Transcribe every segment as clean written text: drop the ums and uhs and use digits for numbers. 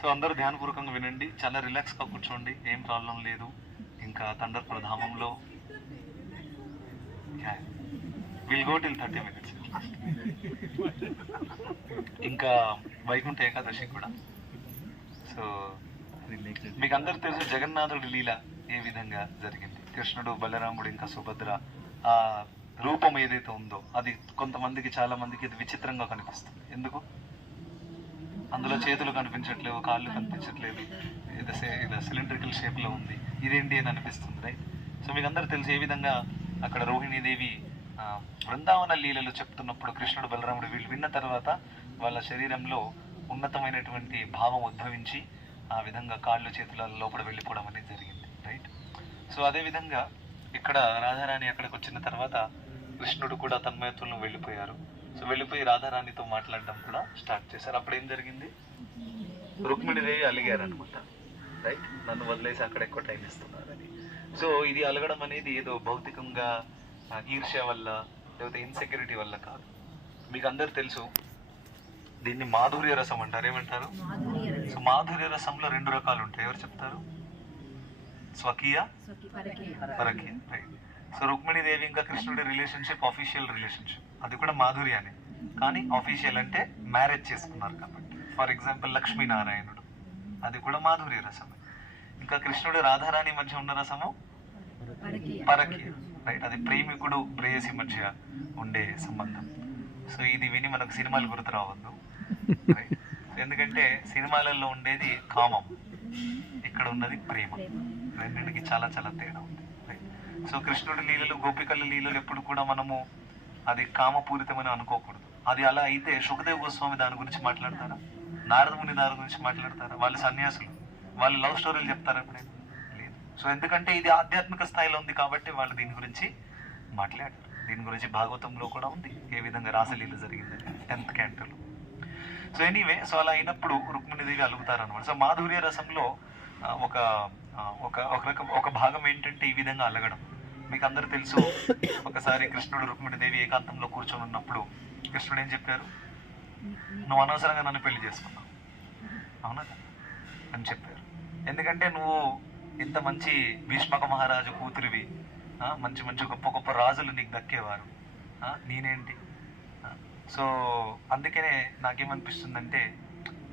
So అందరూ ధ్యానపూర్వకంగా వినండి, చాలా రిలాక్స్గా కూర్చోండి, ఏం ప్రాబ్లం లేదు. ఇంకా తండర్పుర ధామంలో విల్ గో టిల్ 30 minutes. ఇంకా వైకుంఠ ఏకాదశి కూడా. సో మీకు అందరూ తెలుసు జగన్నాథుడి లీల ఏ విధంగా జరిగింది. కృష్ణుడు, బలరాముడు, ఇంకా సుభద్ర ఆ రూపం ఏదైతే ఉందో అది కొంతమందికి, చాలా మందికి ఇది విచిత్రంగా కనిపిస్తుంది. ఎందుకు? అందులో చేతులు కనిపించట్లేవు, కాళ్ళు కనిపించట్లేదు, ఇది సిలిండ్రికల్ షేప్లో ఉంది, ఇదేంటి అని అనిపిస్తుంది, రైట్? సో మీకు అందరూ తెలుసు ఏ విధంగా అక్కడ రోహిణీదేవి బృందావన లీలలు చెప్తున్నప్పుడు కృష్ణుడు, బలరాముడు వీళ్ళు విన్న తర్వాత వాళ్ళ శరీరంలో ఉన్నతమైనటువంటి భావం ఉద్భవించి ఆ విధంగా కాళ్ళు చేతుల లోపల వెళ్ళిపోవడం అనేది జరిగింది, రైట్? సో అదేవిధంగా ఇక్కడ రాధారాణి అక్కడికి వచ్చిన తర్వాత కృష్ణుడు కూడా తన్మయత్వంలో వెళ్ళిపోయారు. సో వెళ్ళిపోయి రాధారాణితో మాట్లాడడం కూడా స్టార్ట్ చేశారు. అప్పుడు ఏం జరిగింది? రుక్మిణీదేవి అలిగారు అనమాట, రైట్? నన్ను వదిలేసి అక్కడ ఎక్కువ టైం ఇస్తున్నారని. సో ఇది అలగడం అనేది ఏదో భౌతికంగా ఈర్ష్య వల్ల లేకపోతే ఇన్సెక్యూరిటీ వల్ల కాదు. మీకు అందరు తెలుసు దీన్ని మాధుర్య రసం అంటారు. ఏమంటారు? సో మాధుర్య రసంలో 2 రకాలు ఉంటాయి. ఎవరు చెప్తారు? స్వకీయ, పరకీయ, రైట్? సో రుక్మిణీదేవి ఇంకా కృష్ణుడి రిలేషన్షిప్ ఆఫీషియల్ రిలేషన్షిప్, అది కూడా మాధుర్యానే, కానీ ఆఫీషియల్ అంటే మ్యారేజ్ చేసుకున్నారు కాబట్టి. ఫర్ ఎగ్జాంపుల్ లక్ష్మీనారాయణుడు, అది కూడా మాధుర్య రసమే. ఇంకా కృష్ణుడు రాధారాణి మధ్య ఉన్న రసము పరకీయ, రైట్? అది ప్రేమికుడు ప్రేయసి మధ్య ఉండే సంబంధం. సో ఇది విని మనకు సినిమాలు గుర్తు రావద్దు, రైట్? ఎందుకంటే సినిమాలలో ఉండేది కామం, ఇక్కడ ఉన్నది ప్రేమ. రెండింటికి చాలా చాలా తేడా ఉంది, రైట్? సో కృష్ణుడి లీలలు, గోపికల లీలలు ఎప్పుడు కూడా మనము అది కామపూరితమని అనుకోకూడదు. అది అలా అయితే సుఖదేవ్ గోస్వామి దాని గురించి మాట్లాడతారా? నారదముని దాని గురించి మాట్లాడతారా? వాళ్ళు సన్యాసులు, వాళ్ళు లవ్ స్టోరీలు చెప్తారా ఎప్పుడైనా? లేదు. సో ఎందుకంటే ఇది ఆధ్యాత్మిక స్థాయిలో ఉంది కాబట్టి వాళ్ళు దీని గురించి మాట్లాడారు. దీని గురించి భాగవతంలో కూడా ఉంది ఏ విధంగా రాసలీల జరిగిందని 10th canto. So anyway, so అలా అయినప్పుడు రుక్మిణీదేవి అలుగుతారనమాట. సో మాధుర్య రసంలో ఒక భాగం ఏంటంటే ఈ విధంగా అలగడం. మీకు అందరూ తెలుసు, ఒకసారి కృష్ణుడు రుక్మిణీదేవి ఏకాంతంలో కూర్చొని ఉన్నప్పుడు కృష్ణుడు ఏం చెప్పారు? నువ్వు అనవసరంగా నన్ను పెళ్లి చేసుకున్నావు, అవునా అని చెప్పారు. ఎందుకంటే నువ్వు ఇంత మంచి భీష్మక మహారాజు కూతురివి, మంచి మంచి గొప్ప గొప్ప రాజులు నీకు దక్కేవారు, నేనేంటి? సో అందుకనే నాకేమనిపిస్తుందంటే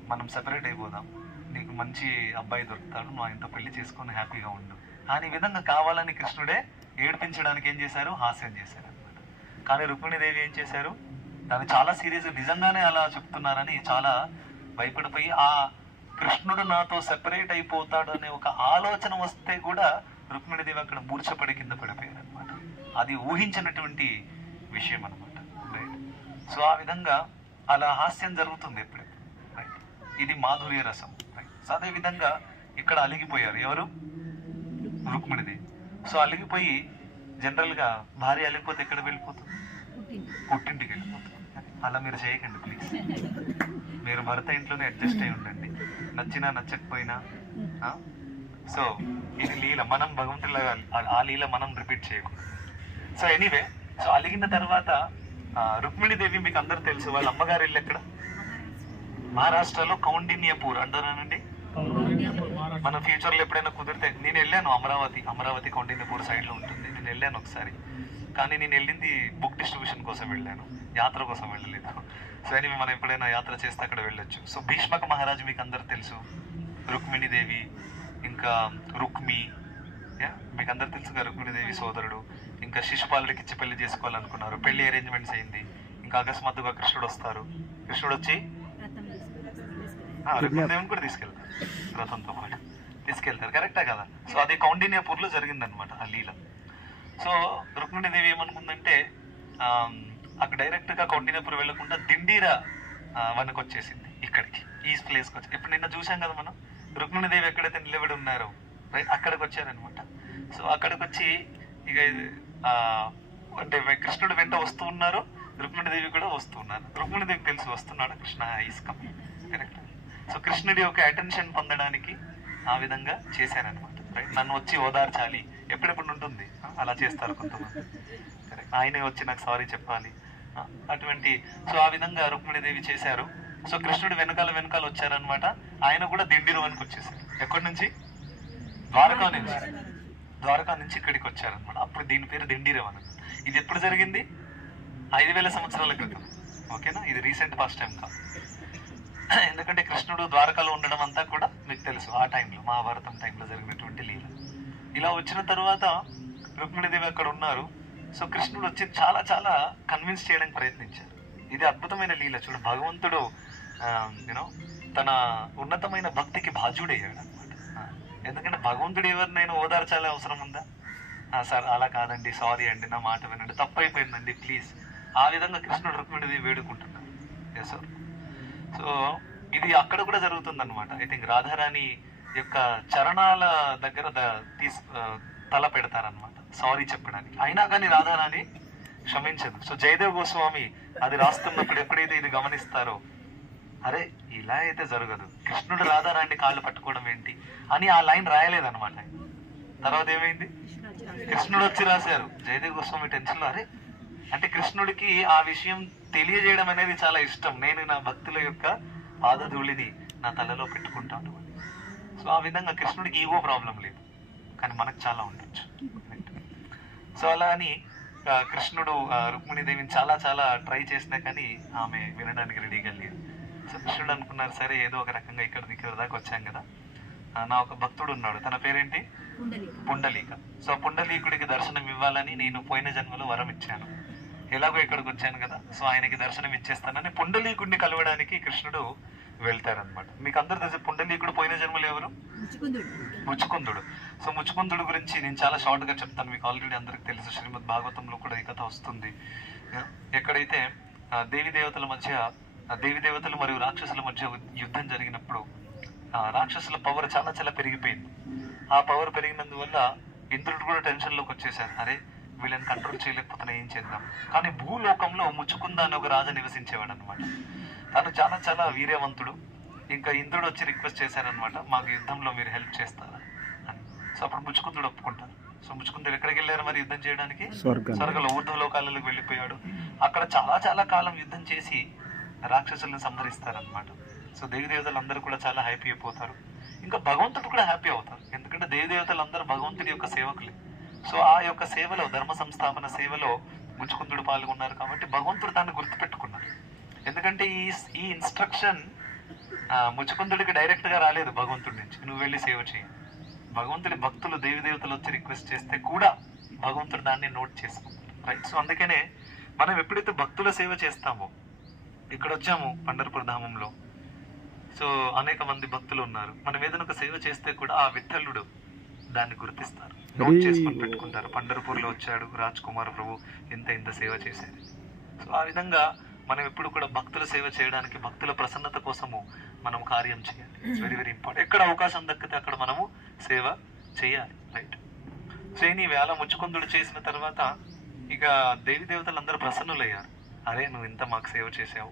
మనం సెపరేట్ అయిపోదాం, నీకు మంచి అబ్బాయి దొరుకుతాడు, నువ్వు ఆయనతో పెళ్లి చేసుకొని హ్యాపీగా ఉండు అని ఈ విధంగా కావాలని కృష్ణుడే ఏడిపించడానికి ఏం చేశారు? హాస్యం చేశారు అనమాట. కానీ రుక్మిణీదేవి ఏం చేశారు? దాన్ని చాలా సీరియస్గా, నిజంగానే అలా చెప్తున్నారని చాలా భయపడిపోయి, ఆ కృష్ణుడు నాతో సెపరేట్ అయిపోతాడు అనే ఒక ఆలోచన వస్తే కూడా రుక్మిణీదేవి అక్కడ మూర్ఛపడి కింద పడిపోయారు అనమాట. అది ఊహించినటువంటి విషయం అనమాట, రైట్? సో ఆ విధంగా అలా హాస్యం జరుగుతుంది ఎప్పుడెప్పుడు, రైట్? ఇది మాధుర్య రసం, రైట్? సో అదే విధంగా ఇక్కడ అలిగిపోయారు ఎవరు? రుక్మిణీదేవి. సో అలిగిపోయి, జనరల్గా భార్య అలిగిపోతే ఎక్కడ వెళ్ళిపోతుంది? పుట్టింటికి వెళ్ళిపోతుంది. అలా మీరు చేయకండి ప్లీజ్. మీరు భర్త ఇంట్లోనే అడ్జస్ట్ అయి ఉండండి, నచ్చినా నచ్చకపోయినా. సో ఇది లీల, మనం భగవంతులాగా ఆ లీల మనం రిపీట్ చేయకూడదు. సో ఎనీవే, సో అలిగిన తర్వాత రుక్మిణీదేవి మీకు అందరు తెలుసు వాళ్ళ అమ్మగారు ఇల్లు ఎక్కడ? మహారాష్ట్రలో కౌండిన్యపూర్ అంటారానండి. మనం ఫ్యూచర్లో ఎప్పుడైనా కుదిరితే, నేను వెళ్ళాను అమరావతి కౌండిన్యపూర్ సైడ్లో ఉంటుంది. నేను వెళ్ళాను ఒకసారి, కానీ నేను వెళ్ళింది బుక్ డిస్ట్రిబ్యూషన్ కోసం వెళ్ళాను, యాత్ర కోసం వెళ్ళలేదు. సో అని మనం ఎప్పుడైనా యాత్ర చేస్తే అక్కడ వెళ్ళొచ్చు. సో భీష్మక మహారాజు మీకు అందరు తెలుసు, రుక్మిణీదేవి ఇంకా రుక్మి, మీకు అందరు తెలుసుగా, రుక్మిణీదేవి సోదరుడు. ఇంకా శిశుపాలుడికి ఇచ్చి పెళ్లి చేసుకోవాలనుకున్నారు, పెళ్లి అరేంజ్మెంట్స్ అయింది. ఇంకా అకస్మాత్తుగా కృష్ణుడు వస్తారు, కృష్ణుడు వచ్చి రుక్మిణీదేవిని కూడా తీసుకెళ్తారు, రథంతో పాటు తీసుకెళ్తారు, కరెక్టా కదా? సో అది కౌండిన్యపూర్లో జరిగిందనమాట ఆ లీల. సో రుక్మిణీదేవి ఏమనుకుందంటే అక్కడ డైరెక్ట్గా కౌండిన్యపూర్ వెళ్ళకుండా దిండీరా వనకు వచ్చేసింది, ఇక్కడికి ఈ ప్లేస్కి వచ్చి. ఇప్పుడు నిన్న చూసాం కదా మనం, రుక్మిణీదేవి ఎక్కడైతే నిలబడి ఉన్నారో అక్కడికి వచ్చారనమాట. సో అక్కడికి వచ్చి ఇక అంటే కృష్ణుడు వెంట వస్తూ ఉన్నారు, రుక్మిణీదేవి కూడా వస్తూ ఉన్నారు. రుక్మిణీదేవి తెలిసి వస్తున్నాడు కృష్ణ ఇస్కమ్, కరెక్ట్? సో కృష్ణుడి యొక్క అటెన్షన్ పొందడానికి ఆ విధంగా చేశారనమాట, రైట్? నన్ను వచ్చి ఓదార్చాలి, ఎప్పుడెప్పుడు ఉంటుంది అలా చేస్తారు కొంతమంది, కరెక్ట్? ఆయనే వచ్చి నాకు సారీ చెప్పాలి, అటువంటి. సో ఆ విధంగా రుక్మిణీదేవి చేశారు. సో కృష్ణుడు వెనకాల వెనకాల వచ్చారనమాట. ఆయన కూడా దిండిరువనికి వచ్చేసారు. ఎక్కడి నుంచి? ద్వారకా నుంచి ఇక్కడికి వచ్చారనమాట. అప్పుడు దీని పేరు దిండిరవ్ అనమాట. ఇది ఎప్పుడు జరిగింది? 5000 సంవత్సరాల క్రితం. ఓకేనా? ఇది రీసెంట్ పాస్ట్ టైం కాదు. ఎందుకంటే కృష్ణుడు ద్వారకాలో ఉండడం అంతా కూడా మీకు తెలుసు. ఆ టైంలో మహాభారతం టైంలో జరిగినటువంటి లీల. ఇలా వచ్చిన తర్వాత రుక్మిణీదేవి అక్కడ ఉన్నారు. సో కృష్ణుడు వచ్చి చాలా చాలా కన్విన్స్ చేయడానికి ప్రయత్నించారు. ఇది అద్భుతమైన లీల. చూడు, భగవంతుడు యూనో తన ఉన్నతమైన భక్తికి బాధ్యుడయ్యాడు అనమాట. ఎందుకంటే భగవంతుడు ఎవరినైనా ఓదార్చాలే అవసరం ఉందా? సార్ అలా కాదండి, సారీ అండి, నా మాట వినండి, తప్పైపోయిందండి ప్లీజ్. ఆ విధంగా కృష్ణుడు రుక్మిణీదేవి వేడుకుంటున్నారు. Yes sir. సో ఇది అక్కడ కూడా జరుగుతుంది అనమాట. ఐ థింక్ రాధారాణి యొక్క చరణాల దగ్గర తల పెడతారనమాట సారీ చెప్పడానికి. అయినా కానీ రాధారాణి క్షమించదు. సో జయదేవ్ గోస్వామి అది రాస్తున్నప్పుడు ఎప్పుడైతే ఇది గమనిస్తారో, అరే ఇలా అయితే జరగదు, కృష్ణుడు రాధారాణి కాళ్ళు పట్టుకోవడం ఏంటి అని ఆ లైన్ రాయలేదనమాట. తర్వాత ఏమైంది? కృష్ణుడు వచ్చి రాశారు. జయదేవ్ గోస్వామి టెన్షన్ లో, అరే అంటే కృష్ణుడికి ఆ విషయం తెలియజేయడం అనేది చాలా ఇష్టం. నేను నా భక్తుల యొక్క పాదధూళిని నా తలలో పెట్టుకుంటాను. సో ఆ విధంగా కృష్ణుడికి ఈగో ప్రాబ్లం లేదు, కానీ మనకు చాలా ఉండొచ్చు. సో అలా అని కృష్ణుడు రుక్మిణీదేవిని చాలా చాలా ట్రై చేసినా కానీ ఆమె వినడానికి రెడీగా లేదు. సో కృష్ణుడు అనుకున్నారు, సరే ఏదో ఒక రకంగా ఇక్కడ దాకా వచ్చాం కదా, నా ఒక భక్తుడు ఉన్నాడు, తన పేరేంటి? పుండలీక. సో పుండలీకుడికి దర్శనం ఇవ్వాలని నేను పోయిన జన్మలో వరం ఇచ్చాను. ఎలాగో ఇక్కడికి వచ్చాను కదా, సో ఆయనకి దర్శనం ఇచ్చేస్తానని పుండలీకుడిని కలవడానికి కృష్ణుడు వెళ్తారనమాట. మీకు అందరు తెలిసి పుండలీకుడు పోయిన జన్మలు ఎవరు? ముచుకుందుడు. సో ముచుకుందుడు గురించి నేను చాలా షార్ట్ గా చెప్తాను. మీకు ఆల్రెడీ అందరికి తెలుసు, శ్రీమద్ భాగవతంలో కూడా ఈ కథ వస్తుంది. ఎక్కడైతే దేవి దేవతలు మరియు రాక్షసుల మధ్య యుద్ధం జరిగినప్పుడు రాక్షసుల పవర్ చాలా చాలా పెరిగిపోయింది. ఆ పవర్ పెరిగినందువల్ల ఇంద్రుడు కూడా టెన్షన్ లోకి వచ్చేసారు. అరే వీళ్ళని కంట్రోల్ చేయలేకపోతే ఏం చేద్దాం. కానీ భూలోకంలో ముచుకుంద అని ఒక రాజు నివసించేవాడు అనమాట. తను చాలా చాలా వీర్యవంతుడు. ఇంకా ఇంద్రుడు వచ్చి రిక్వెస్ట్ చేశారనమాట, మాకు యుద్ధంలో మీరు హెల్ప్ చేస్తారా అని. సో అప్పుడు ముచుకుందుడు ఒప్పుకుంటారు. సో ముచుకుందుడు ఎక్కడికి వెళ్ళారు మరి యుద్ధం చేయడానికి? స్వర్గంలో ఊర్ధ్వలోకాలకు వెళ్ళిపోయాడు. అక్కడ చాలా చాలా కాలం యుద్ధం చేసి రాక్షసులను సంహరిస్తారనమాట. సో దేవతలు అందరూ కూడా చాలా హ్యాపీ అయిపోతారు. ఇంకా భగవంతుడు కూడా హ్యాపీ అవుతారు. ఎందుకంటే దేవతలు అందరూ భగవంతుడి యొక్క సేవకులే. సో ఆ యొక్క సేవలో, ధర్మ సంస్థాపన సేవలో ముచుకుందుడు పాల్గొన్నారు కాబట్టి భగవంతుడు దాన్ని గుర్తుపెట్టుకున్నారు. ఎందుకంటే ఈ ఇన్స్ట్రక్షన్ ముచుకుందుడికి డైరెక్ట్ గా రాలేదు భగవంతుడి నుంచి, నువ్వు వెళ్ళి సేవ చేయి. భగవంతుడి భక్తులు దేవతలు వచ్చి రిక్వెస్ట్ చేస్తే కూడా భగవంతుడు దాన్ని నోట్ చేసుకుంటారు. రైట్. సో అందుకనే మనం ఎప్పుడైతే భక్తుల సేవ చేస్తామో, ఇక్కడ వచ్చాము పండర్పూర్ ధామంలో, సో అనేక మంది భక్తులు ఉన్నారు, మనం ఏదైనా ఒక సేవ చేస్తే కూడా ఆ విఠలుడు దాన్ని గుర్తిస్తారు, నోట్ చేసుకుని పెట్టుకుంటారు. పండర్పూర్లో వచ్చాడు రాజ్ కుమార్ ప్రభు, ఇంత సేవ చేశారు. సో ఆ విధంగా మనం ఎప్పుడు కూడా భక్తుల సేవ చేయడానికి, భక్తుల ప్రసన్నత కోసము మనం కార్యం చేయాలి. It's very very important. ఎక్కడ అవకాశం దక్కితే అక్కడ మనము సేవ చేయాలి. రైట్. సో ఈ వేళ ముచుకుందుడు చేసిన తర్వాత ఇక దేవతలు అందరూ ప్రసన్నులయ్యారు. అరే నువ్వు ఇంత మాకు సేవ చేసావు,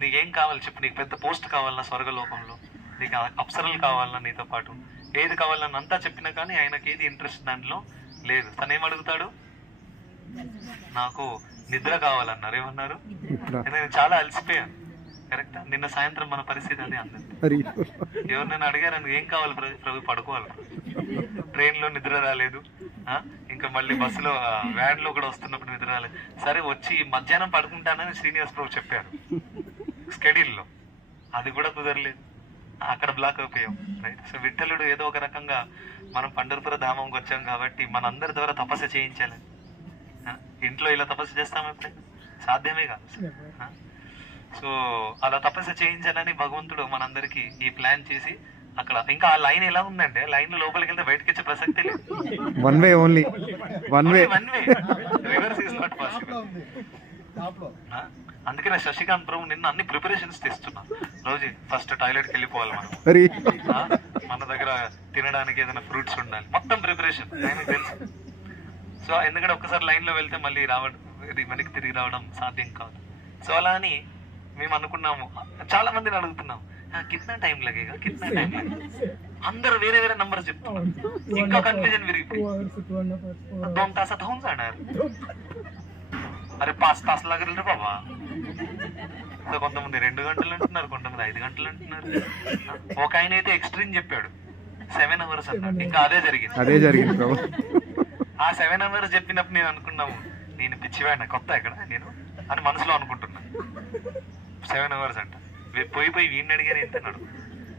నీకేం కావాలి చెప్పు, నీకు పెద్ద పోస్ట్ కావాలన్నా స్వర్గలోకంలో, నీకు అప్సరలు కావాలన్నా, నీతో పాటు ఏది కావాలని అంతా చెప్పినా కానీ ఆయనకి ఏది ఇంట్రెస్ట్ దాంట్లో లేదు. తను ఏం అడుగుతాడు? నాకు నిద్ర కావాలన్నారు. ఏమన్నారు? నేను చాలా అలసిపోయాను. కరెక్టా? నిన్న సాయంత్రం మన పరిస్థితి అది అందరి. ఎవరినైనా అడిగారు ఏం కావాలి ప్రభు? పడుకోవాలి. ట్రైన్ లో నిద్ర రాలేదు, ఇంకా మళ్ళీ బస్సులో వ్యాన్ లో కూడా వస్తున్నప్పుడు నిద్ర రాలేదు. సరే వచ్చి మధ్యాహ్నం పడుకుంటానని శ్రీనివాస్ ప్రభు చెప్పారు స్కెడ్యూల్లో, అది కూడా కుదరలేదు. అక్కడ బ్లాక్ అయిపోయాం. రైట్. సో విఠలుడు ఏదో ఒక రకంగా మనం పండర్పుర ధామంకి వచ్చాం కాబట్టి మనందరి ద్వారా తపస్సు చేయించాలి. ఇంట్లో ఇలా తపస్సు చేస్తాం ఎప్పుడైనా? సాధ్యమే కాదు. సో అలా తపస్సు చేయించాలని భగవంతుడు మనందరికి ఈ ప్లాన్ చేసి అక్కడ, ఇంకా ఆ లైన్ ఎలా ఉందంటే, లైన్ లోపలికి వెళ్తే బయటకి వచ్చే ప్రసక్తే లేదు. One way only. Reverse is not possible. అందుకే నా శశికాంత్ ప్రభు నిన్న అన్ని ప్రిపరేషన్స్ తెస్తున్నా. రోజు ఫస్ట్ టాయిలెట్కి వెళ్ళిపోవాలి మనం, మన దగ్గర తినడానికి ఏదైనా ఫ్రూట్స్ ఉండాలి, మొత్తం ప్రిపరేషన్ ఆయనకు తెలుసు. సో ఎందుకంటే ఒక్కసారి లైన్ లో వెళ్తే మళ్ళీ వెనక్కి తిరిగి రావడం సాధ్యం కాదు. సో అలా అని మేము అనుకున్నాము. చాలా మందిని అడుగుతున్నాము, కిतना టైం लगेगा, కిतना టైం लगेगा, అందరూ వేరే వేరే నంబర్స్ చెప్తున్నారు. ఇంకా కన్ఫ్యూజన్ విరిగిపోయింది. 2 तासात होऊन जाणार. अरे 5 तास लागेल रे बाबा. సో కొంతమంది 2 గంటలు అంటున్నారు, కొంతమంది 5 గంటలు అంటున్నారు. ఒక ఆయన అయితే ఎక్స్ట్రీమ్ చెప్పాడు 7 hours అన్నాడు. ఇంకా అదే జరిగింది ప్రభు. ఆ 7 hours చెప్పినప్పుడు నేను అనుకున్నాము, నేను పిచ్చివాడిన కొత్త ఇక్కడ నేను అని మనసులో అనుకుంటున్నా. 7 hours అంట, పోయి వీడిని అడిగాను ఎంతన్నాడు,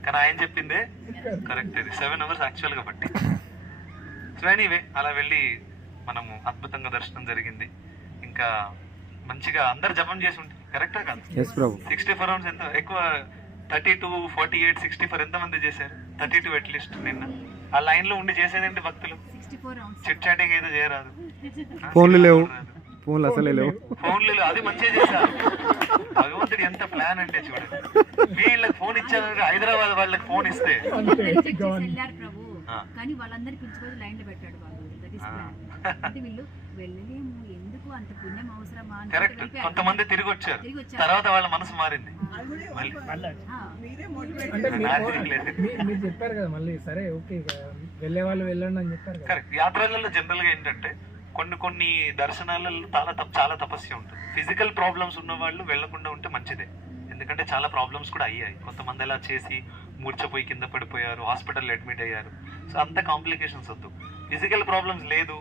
కానీ ఆయన చెప్పిందే కరెక్ట్. ఇది 7 hours యాక్చువల్గా బట్టి. సో ఎనీవే అలా వెళ్ళి మనము అద్భుతంగా దర్శనం జరిగింది. ఇంకా మంచిగా అందరు జపం చేసి ఉంటుంది. కరెక్టా కాదు? 64 rounds ఎంత ఎక్కువ, 32, 48, 64 ఎంతమంది చేశారు? 32 అట్లీస్ట్. నిన్న ఆ లైన్ లో ఉండి చేసేదేంటి భక్తులు? చిట్ చాటింగ్ అయితే చేయరాదు, ఫోన్లు లేవు, ఫోన్లు అసలే లేవు, అది మంచిగా చేశారు. భగవంతుడు ఎంత ప్లాన్ అంటే చూడండి, వీళ్ళకి ఫోన్ ఇచ్చారు, హైదరాబాద్ వాళ్ళకి ఫోన్ ఇస్తే కానీ వాళ్ళందరినీ పిలిచిపోయి లైన్ లో పెట్టాడు అంటే వీళ్ళు వెళ్ళలేము, ఎందుకు అంత పుణ్యం అవసరమా? కరెక్ట్. కొంతమంది తిరిగి వచ్చారు, తర్వాత వాళ్ళ మనసు మారింది. మీరు చెప్పారు కదా మళ్ళీ, సరే ఓకే వెళ్ళే వాళ్ళు వెళ్ళండి అని చెప్పారు. కరెక్ట్. యాత్రలలో జనరల్ గా ఏంటంటే కొన్ని దర్శనాలలో చాలా తపస్య ఉంటుంది. ఫిజికల్ ప్రాబ్లమ్స్ ఉన్న వాళ్ళు వెళ్లకుండా ఉంటే మంచిదే, ఎందుకంటే చాలా ప్రాబ్లమ్స్ కూడా అయ్యాయి. కొంతమంది అలా చేసి మూర్చపోయి కింద పడిపోయారు, హాస్పిటల్లో అడ్మిట్ అయ్యారు. సో అంత కాంప్లికేషన్స్ వద్దు. ఫిజికల్ ప్రాబ్లమ్స్ లేదు,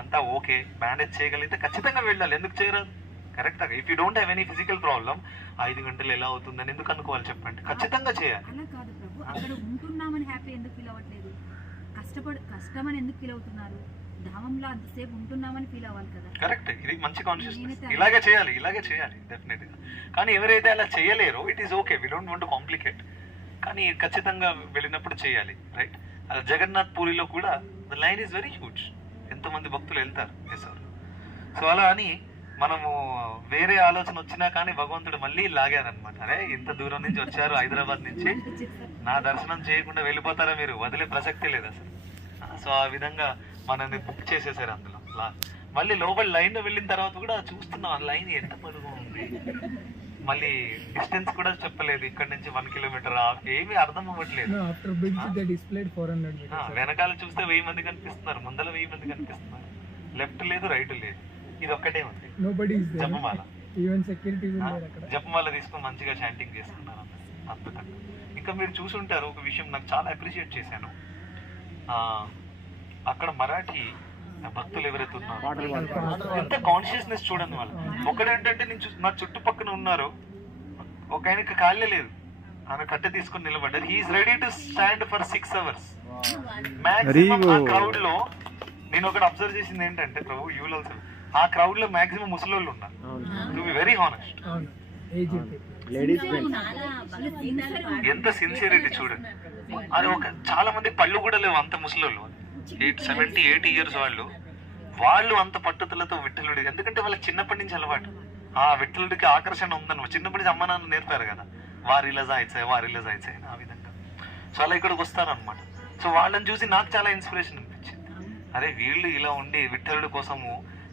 అంతా ఓకే, మేనేజ్ చేయగలిగితే ఖచ్చితంగా వెళ్ళాలి. ఎందుకు చేయరాదు? Correct. If you don't have any physical problem 5 గంటలు ఎలా అవుతుందని ఎందుకు అనుకోవాలి చెప్పండి? ఖచ్చితంగా చేయాలి. అలా కాదు ప్రభు, అక్కడ ఉంటున్నామని హ్యాపీ ఎందుకు ఫీల్ అవ్వట్లేదు? కష్టమని ఎందుకు ఫీల్ అవుతున్నారు? ధామంలో అంతసేపు ఉంటున్నామని ఫీల్ అవ్వాలి కదా. కరెక్ట్. ఇది మంచి కాన్షియస్నెస్. ఇలాగే చేయాలి డెఫినెట్ గా. కానీ ఎవరైతే అలా చేయలేరో it is okay, we don't want to complicate. కానీ ఖచ్చితంగా వెళ్ళినప్పుడు చేయాలి, రైట్? జగన్నాథ్ పూరిలో కూడా the line is very huge, ఎంతోమంది భక్తులు వెళ్తారు. సో అలా అని మనము వేరే ఆలోచన వచ్చినా కానీ భగవంతుడు మళ్ళీ లాగారనమాట. అరే ఇంత దూరం నుంచి వచ్చారు, హైదరాబాద్ నుంచి, నా దర్శనం చేయకుండా వెళ్ళిపోతారా మీరు? వదిలే ప్రసక్తి లేదు అసలు. సో ఆ విధంగా మనల్ని బుక్ చేసేసారు అందులో. మళ్ళీ లోపల లైన్ లో వెళ్ళిన తర్వాత కూడా చూస్తున్నాం ఆ లైన్ ఎంత పొడుగు ఉంది, మళ్ళీ డిస్టెన్స్ కూడా చెప్పలేదు, ఇక్కడ నుంచి 1 kilometer, ఏమీ అర్థం అవ్వట్లేదు. వెనకాల చూస్తే 1000 మంది కనిపిస్తున్నారు, ముందర 1000 మంది కనిపిస్తున్నారు, లెఫ్ట్ లేదు రైట్ లేదు, ఇది ఒక్కటే ఉంది. జపమాల తీసుకొని మంచిగా చాంటింగ్ చేస్తున్నారు, అద్భుతంగా. ఇంకా మీరు చూసుంటారు ఒక విషయం నాకు చాలా అప్రిషియేట్ చేశాను, అక్కడ మరాఠీ భక్తులు ఎవరైతే ఉన్నారో ఎంత కాన్షియస్నెస్ చూడండి వాళ్ళు. ఒకడేంటంటే నా చుట్టుపక్కన ఉన్నారు, ఒక ఆయనకి కాళ్ళే లేదు, ఆమె కట్టె తీసుకొని నిలబడ్డారు. He's ready to stand for 6 hours. Maximum ఆ క్రౌడ్ లో నేను ఒకటి అబ్జర్వ్ చేసింది ఏంటంటే ప్రభు, యూ విల్ ఆల్సో, ఆ క్రౌడ్ లో మాక్సిమం ముసలోళ్ళు ఉన్నారు. టు బి వెరీ హానెస్ట్, ఎంత సిన్సియరిటీ చూడండి. అది ఒక చాలా మంది పళ్ళు కూడా లేవు, అంత ముసలోళ్ళు, 70-80 years వాళ్ళు అంత పట్టుదలతో విఠలుడి, ఎందుకంటే వాళ్ళకి చిన్నప్పటి నుంచి అలవాటు, ఆ విఠలుడికి ఆకర్షణ ఉందన్నమాట. చిన్నప్పటి నుంచి అమ్మ నాన్న నేర్పారు కదా, వారిలా జాయిచాయి ఆ విధంగా. సో అలా ఇక్కడికి వస్తారు అనమాట. సో వాళ్ళని చూసి నాకు చాలా ఇన్స్పిరేషన్ అనిపించింది. అరే వీళ్ళు ఇలా ఉండి విఠలుడి కోసము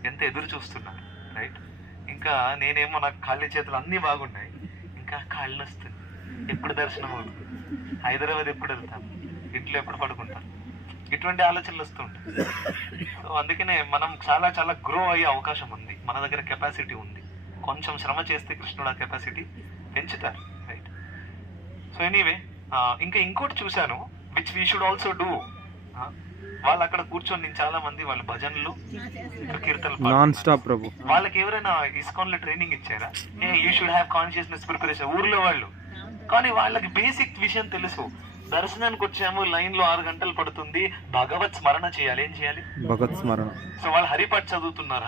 ఎంత ఎదురు చూస్తున్నారు, రైట్? ఇంకా నేనేమో నాకు కాళ్ళ చేతులు అన్నీ బాగున్నాయి, ఇంకా కాళ్ళు వస్తుంది, ఎప్పుడు దర్శనం అవుతుంది, హైదరాబాద్ ఎప్పుడు వెళ్తాను, ఇంట్లో ఎప్పుడు పడుకుంటాను, ఇటువంటి ఆలోచనలు వస్తుంటాయి. సో అందుకనే మనం చాలా చాలా గ్రో అయ్యే అవకాశం ఉంది, మన దగ్గర కెపాసిటీ ఉంది. కొంచెం శ్రమ చేస్తే కృష్ణుడు ఆ కెపాసిటీ పెంచుతారు, రైట్? సో ఎనీవే ఇంకా ఇంకోటి చూశాను, which we should also do. వాళ్ళు అక్కడ కూర్చొని నేను చాలా మంది వాళ్ళు భజనలు కీర్తనలు నాన్ స్టాప్ ప్రభు. వాళ్ళకి ఎవరైనా ఇస్కాన్ లో ట్రైనింగ్ ఇచ్చారా? You should have consciousness preparation, ఊర్లో వాళ్ళు. కానీ వాళ్ళకి బేసిక్ విషయం తెలుసు, దర్శనానికి వచ్చాము, లైన్ లో 6 గంటలు పడుతుంది, భగవత్ స్మరణ చేయాలి. ఏం చేయాలి? భగవత్ స్మరణ. సో వాళ్ళు హరిపాఠ్ చదువుతున్నారు,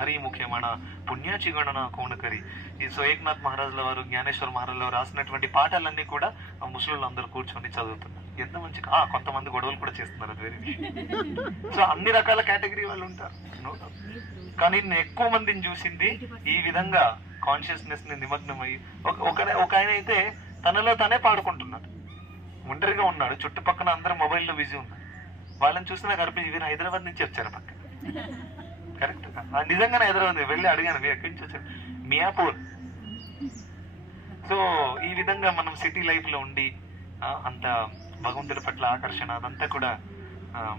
హరిముఖేమణ పుణ్యాచి గణన కోనకరి. ఈ సో ఏకనాథ్ మహారాజుల వారు, జ్ఞానేశ్వర మహారాజుల వారు రాసినటువంటి పాఠాలన్నీ కూడా ఆ ముస్లింలు అందరూ కూర్చొని చదువుతున్నారు. ఎంత మంచి, కొంతమంది గొడవలు కూడా చేస్తున్నారు, అది వేరే విషయం. సో అన్ని రకాల కేటగిరీ వాళ్ళు ఉంటారు, కానీ నేను ఎక్కువ మందిని చూసింది ఈ విధంగా కాన్షియస్నెస్ ని నిమగ్నమై. ఒక ఆయన అయితే తనలో తనే పాడుకుంటున్నాడు, ఒంటరిగా ఉన్నాడు, చుట్టుపక్కల అందరూ మొబైల్లో బిజీ ఉన్నారు. వాళ్ళని చూసి నాకు అనిపించి వీరు హైదరాబాద్ నుంచి వచ్చారు పక్క. కరెక్ట్, నిజంగానే హైదరాబాద్ వెళ్ళి అడిగాను, మీరు ఎక్కడి నుంచి వచ్చారు? మియాపూర్. సో ఈ విధంగా మనం సిటీ లైఫ్ లో ఉండి అంత భగవంతుడి పట్ల ఆకర్షణ అదంతా కూడా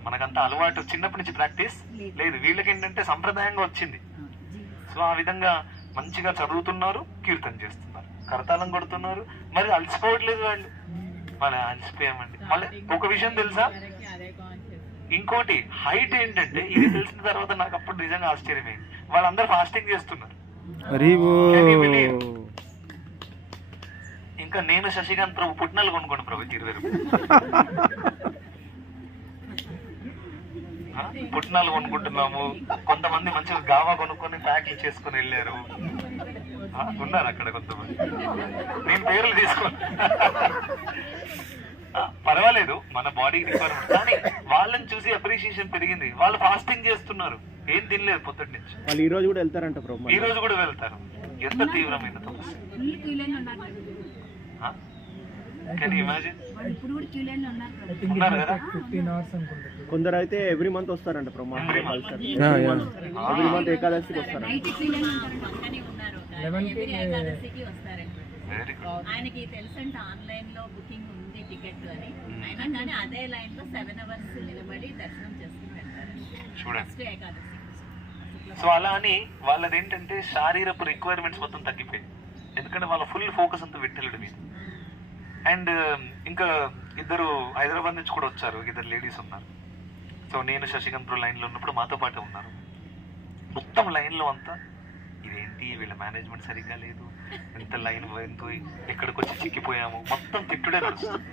మనకంతా అలవాటు, చిన్నప్పటి నుంచి ప్రాక్టీస్ లేదు. వీళ్ళకి ఏంటంటే సంప్రదాయంగా వచ్చింది. సో ఆ విధంగా మంచిగా చదువుతున్నారు, కీర్తన చేస్తున్నారు. కరతాళం కొడుతున్నారు, మరి అలసిపోవట్లేదు వాళ్ళు. మళ్ళీ అలసిపోయామండి. మళ్ళీ ఒక విషయం తెలుసా, ఇంకోటి హైట్ ఏంటంటే ఇది తెలిసిన తర్వాత నాకు అప్పుడు నిజంగా ఆశ్చర్యమైంది, వాళ్ళందరూ ఫాస్టింగ్ చేస్తున్నారు. Can you believe? ఇంకా నేను శశికాంత్ ప్రభు పుట్టినలు కొనుక్కోండి ప్రభు 20 రూపాయలు. పుట్టినాలు కొనుక్కుంటున్నాము. కొంతమంది మంచిగా గావా కొనుక్కొని ప్యాక్లు చేసుకుని వెళ్ళారు. ఉన్నారు అక్కడ కొంతమంది, నేను పేర్లు తీసుకోను. పర్వాలేదు, మన బాడీ రిక్వైర్మెంట్. కానీ వాళ్ళని చూసి అప్రిషియేషన్ పెరిగింది. వాళ్ళు ఫాస్టింగ్ చేస్తున్నారు, ఏం తినలేదు పొద్దుటి నుంచి. వాళ్ళు ఈ రోజు కూడా వెళ్తారంట ప్రభు. ఈ రోజు కూడా వెళ్తారు. ఎంత తీవ్రమైన తపస్సు. Can you imagine? ఉన్నారు కదా. 15 hours అనుకుంటా. కొందరు అయితే ఎవ్రీ మంత్ వస్తారంట ప్రభు. Every month. ఎవ్రీ మంత్ ఏకాదశికి వస్తారంట. 11కి Very good. ఆయనకి తెలుసంటే ఆన్లైన్ లో బుకింగ్ ఉంది టికెట్ అని, అయినా కానీ అదే లైన్ లో 7 hours నిలబడి దర్శనం చేసుకుని వెళ్తారు. చూడండి. ఫస్ట్ ఏకాదశి. సో అలా అని వాళ్ళది ఏంటంటే శారీరక రిక్వైర్మెంట్స్ మొత్తం తగ్గిపోయాయి. ఎందుకంటే వాళ్ళ ఫుల్ ఫోకస్ అంతా విఠలుడి మీద. అండ్ ఇంకా ఇద్దరు హైదరాబాద్ నుంచి కూడా వచ్చారు, ఇద్దరు లేడీస్ ఉన్నారు. సో నేను శశికాంత్ లైన్లో ఉన్నప్పుడు మాతో పాటు ఉన్నారు. మొత్తం లైన్లో అంతా ఇదేంటి వీళ్ళ మేనేజ్మెంట్ సరిగ్గా లేదు, ఎంత లైన్ ఎంతో ఎక్కడికి వచ్చి చిక్కిపోయాము, మొత్తం తిట్టుడే నడుస్తుంది.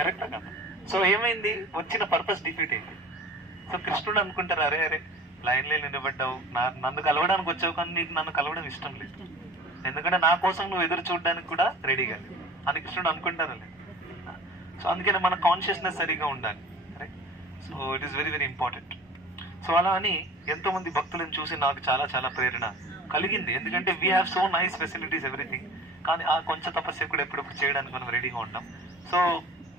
కరెక్టా కదా? సో ఏమైంది, వచ్చిన పర్పస్ డిఫీట్ అయింది. సో కృష్ణుడు అనుకుంటారు, అరే అరే లైన్లో నిలబడ్డావు, నన్ను కలవడానికి వచ్చావు, కానీ నీకు నన్ను కలవడం ఇష్టం లేదు, ఎందుకంటే నా కోసం నువ్వు ఎదురు చూడడానికి కూడా రెడీగా లేదు అని కృష్ణుడు అనుకుంటారు. సో అందుకని మన కాన్షియస్నెస్ సరిగా ఉండాలి. Right? So it is very very important. So అలా అని ఎంతో మంది భక్తులను చూసి నాకు చాలా చాలా ప్రేరణ కలిగింది. ఎందుకంటే we have so nice facilities everything, కానీ ఆ కొంచెం తపస్సు కూడా ఎప్పుడెప్పుడు చేయడానికి మనం రెడీగా ఉంటాం. సో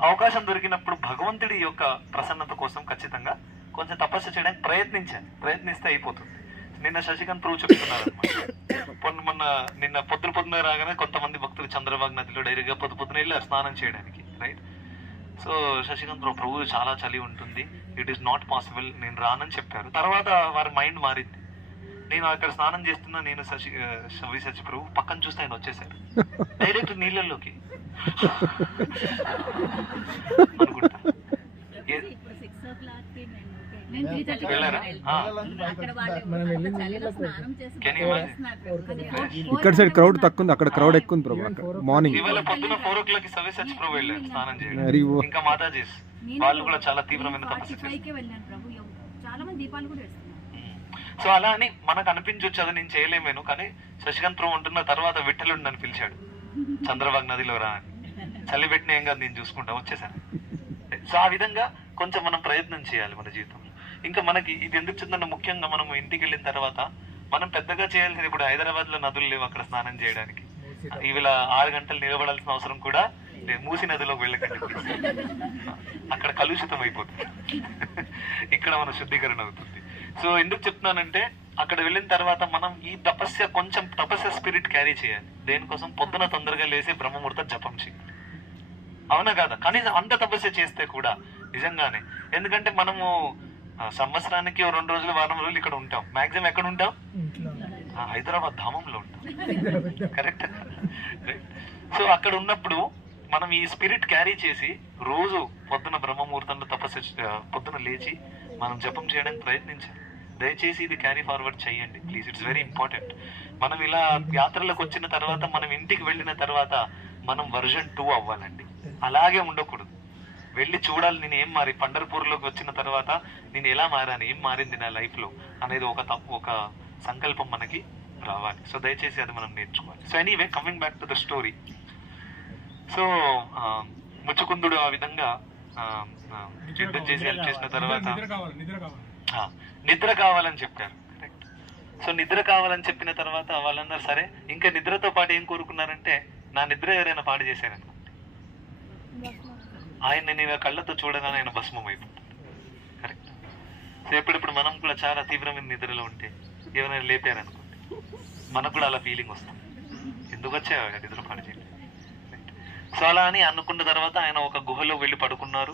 అవకాశం దొరికినప్పుడు భగవంతుడి యొక్క ప్రసన్నత కోసం ఖచ్చితంగా కొంచెం తపస్సు చేయడానికి ప్రయత్నిస్తే అయిపోతుంది. నిన్న శశికాంత్ ప్రభు చెప్తున్నారు మొన్న నిన్న పొద్దున రాగానే కొంతమంది భక్తులు చంద్రబాబు నదిలో డైరెక్ట్గా పొద్దున వెళ్ళారు స్నానం చేయడానికి. రైట్? సో శశికాంత్ ప్రభు చాలా చలి ఉంటుంది, ఇట్ ఈస్ నాట్ పాసిబుల్, నేను రానని చెప్పారు. తర్వాత వారి మైండ్ మారింది. నేను అక్కడ స్నానం చేస్తున్నా, నేను శశి ప్రభు పక్కన చూస్తే ఆయన వచ్చేసారు డైరెక్ట్ నీళ్ళల్లోకి అనుకుంటా. ఇప్పుడు 6 o'clock కి నేను 3:30 వెళ్ళారా? అక్కడ వాళ్ళు చలిలో స్నానం చేసి ఇక్కడ సైడ్ క్రౌడ్ తక్కువ ఉంది, అక్కడ క్రౌడ్ ఎక్కువ ఉంది ప్రభు. అక్కడ మార్నింగ్ ఇవాళ పొద్దున 4 o'clock శశి ప్రభు వెళ్ళారు స్నానం అరే చేయడానికి. ఓ. ఇంకా మాతాజీస్ వాళ్ళు కూడా చాలా తీవ్రమైన తపస్సు చేస్తారు. 45కే వెళ్ళాను ప్రభు. చాలా మంది దీపాలు కూడా వేస్తున్నారు. సో అలా అని మనకు అనిపించవచ్చు అది నేను చేయలేమేను, కానీ శశికాంత్ ప్రభు ఉంటున్న తర్వాత విఠలుడు నన్ను పిలిచాడు, చంద్రబాబు నదిలో రా అని. చలి పెట్టిన ఏం కాదు, నేను చూసుకుంటా, వచ్చేసాను. సో ఆ విధంగా కొంచెం మనం ప్రయత్నం చేయాలి మన జీవితంలో. ఇంకా మనకి ఇది ఎందుకు చెందంటే ముఖ్యంగా మనం ఇంటికి వెళ్ళిన తర్వాత మనం పెద్దగా చేయాల్సింది, ఇప్పుడు హైదరాబాద్ లో నదులు లేవు అక్కడ స్నానం చేయడానికి, ఇవాళ 6 గంటలు నిలబడాల్సిన అవసరం కూడా లేదు. మూసి నదిలోకి వెళ్ళకండి, అక్కడ కలుషితం అయిపోతుంది, ఇక్కడ మన శుద్ధీకరణ అవుతుంది. సో ఎందుకు చెప్తున్నానంటే అక్కడ వెళ్ళిన తర్వాత మనం ఈ తపస్య స్పిరిట్ క్యారీ చేయాలి. దేనికోసం? పొద్దున తొందరగా లేసి బ్రహ్మముహూర్త జపం చేయాలి. అవునా కాదా? కనీసం అంత తపస్య చేస్తే కూడా నిజంగానే. ఎందుకంటే మనము సంవత్సరానికి 2 రోజులు వారం రోజులు ఇక్కడ ఉంటాం, మాక్సిమం ఎక్కడ ఉంటాం? హైదరాబాద్ ధామంలో ఉంటాం. కరెక్ట్? సో అక్కడ ఉన్నప్పుడు మనం ఈ స్పిరిట్ క్యారీ చేసి రోజు పొద్దున బ్రహ్మముహూర్తంలో పొద్దున లేచి మనం జపం చేయడానికి ప్రయత్నించాలి. దయచేసి ఇది క్యారీ ఫార్వర్డ్ చేయండి ప్లీజ్, ఇట్స్ వెరీ ఇంపార్టెంట్. మనం ఇలా యాత్రలకు వచ్చిన తర్వాత మనం ఇంటికి వెళ్ళిన తర్వాత మనం వర్జన్ 2 అవ్వాలండి, అలాగే ఉండకూడదు. వెళ్ళి చూడాలి నేను ఏం మారి, పండర్పూర్లోకి వచ్చిన తర్వాత నేను ఎలా మారాను, ఏం మారింది నా లైఫ్లో అనేది ఒక సంకల్పం మనకి రావాలి. సో దయచేసి అది మనం నేర్చుకోవాలి. So anyway, coming back to the story. So ముచ్చుకుందుడు ఆ విధంగా యుద్ధం చేసి హెల్ప్ చేసిన తర్వాత నిద్ర కావాలని చెప్పారు. కరెక్ట్? సో నిద్ర కావాలని చెప్పిన తర్వాత వాళ్ళందరూ సరే, ఇంకా నిద్రతో పాటు ఏం కోరుకున్నారంటే నా నిద్ర ఎవరైనా పాడు చేశారనుకోండి, ఆయన నేను కళ్ళతో చూడగానే ఆయన భస్మం అయిపోతుంది. కరెక్ట్? సో ఎప్పుడెప్పుడు మనం కూడా చాలా తీవ్రమైన నిద్రలో ఉంటే ఎవరైనా లేపారనుకోండి, మనకు కూడా అలా ఫీలింగ్ వస్తుంది, ఎందుకు వచ్చాయో నిద్ర పాడు చేయండి. సో అలా అని అనుకున్న తర్వాత ఆయన ఒక గుహలో వెళ్ళి పడుకున్నారు.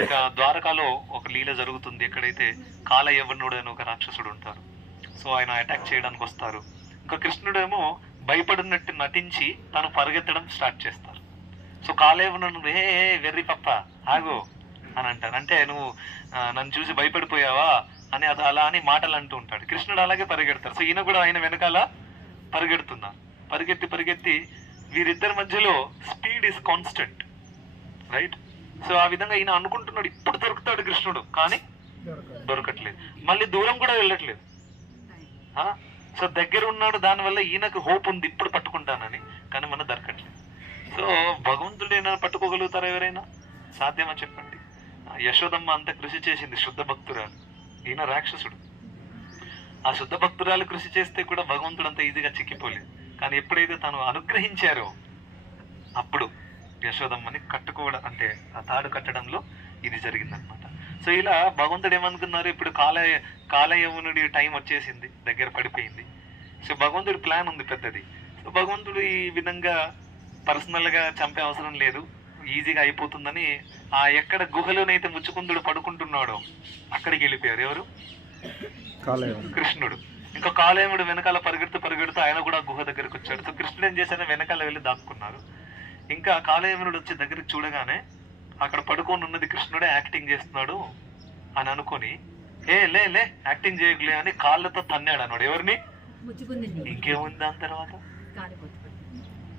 ఇంకా ద్వారకాలో ఒక లీల జరుగుతుంది, ఎక్కడైతే కాలయవనుడు అని ఒక రాక్షసుడు ఉంటారు. సో ఆయన అటాక్ చేయడానికి వస్తారు. ఇంకా కృష్ణుడేమో భయపడినట్టు నటించి తను పరిగెత్తడం స్టార్ట్ చేస్తారు. సో కాలేవును ఏ వెర్రి పప్ప ఆగో అని అంటారు. అంటే నువ్వు నన్ను చూసి భయపడిపోయావా అని అది అలా అని మాటలు అంటూ ఉంటాడు. కృష్ణుడు అలాగే పరిగెడతారు. సో ఈయన కూడా ఆయన వెనకాల పరిగెడుతున్నారు. పరిగెత్తి వీరిద్దరి మధ్యలో speed is constant, right? So ఆ విధంగా ఈయన అనుకుంటున్నాడు ఇప్పుడు దొరుకుతాడు కృష్ణుడు, కానీ దొరకట్లేదు. మళ్ళీ దూరం కూడా వెళ్ళట్లేదు. సో దగ్గర ఉన్నాడు, దానివల్ల ఈయనకు హోప్ ఉంది ఇప్పుడు పట్టుకుంటానని, కానీ మన దొరకట్లేదు. సో భగవంతుడు ఏమైనా పట్టుకోగలుగుతారా ఎవరైనా? సాధ్యమా చెప్పండి? యశోదమ్మ అంత కృషి చేసింది, శుద్ధ భక్తురాలు. ఈయన రాక్షసుడు. ఆ శుద్ధ భక్తురాలు కృషి చేస్తే కూడా భగవంతుడు అంత ఈజీగా చిక్కిపోలేదు. కానీ ఎప్పుడైతే తను అనుగ్రహించారో అప్పుడు యశోదమ్మని కట్టుకోవడం, అంటే ఆ తాడు కట్టడంలో ఇది జరిగిందనమాట. సో ఇలా భగవంతుడు ఏమనుకున్నారు, ఇప్పుడు కాలయవనుడి టైం వచ్చేసింది, దగ్గర పడిపోయింది. సో భగవంతుడి ప్లాన్ ఉంది పెద్దది. సో భగవంతుడు ఈ విధంగా పర్సనల్గా చంపే అవసరం లేదు, ఈజీగా అయిపోతుందని ఆ ఎక్కడ గుహలోనైతే ముచ్చుకుందుడు పడుకుంటున్నాడో అక్కడికి వెళ్ళిపోయారు. ఎవరు? కృష్ణుడు. ఇంకా కాలయముడు వెనకాల పరిగెడుతూ ఆయన కూడా గుహ దగ్గరికి వచ్చాడు. సో కృష్ణుడు ఏం చేశారో వెనకాల వెళ్ళి దాక్కున్నారు. ఇంకా కాలయమునుడు వచ్చి దగ్గరికి చూడగానే అక్కడ పడుకొని ఉన్నది కృష్ణుడే యాక్టింగ్ చేస్తున్నాడు అని అనుకొని లే యాక్టింగ్ చేయకులే అని కాళ్ళతో తన్నాడు అన్నాడు. ఎవరిని? ఇంకేముంది దాని తర్వాత?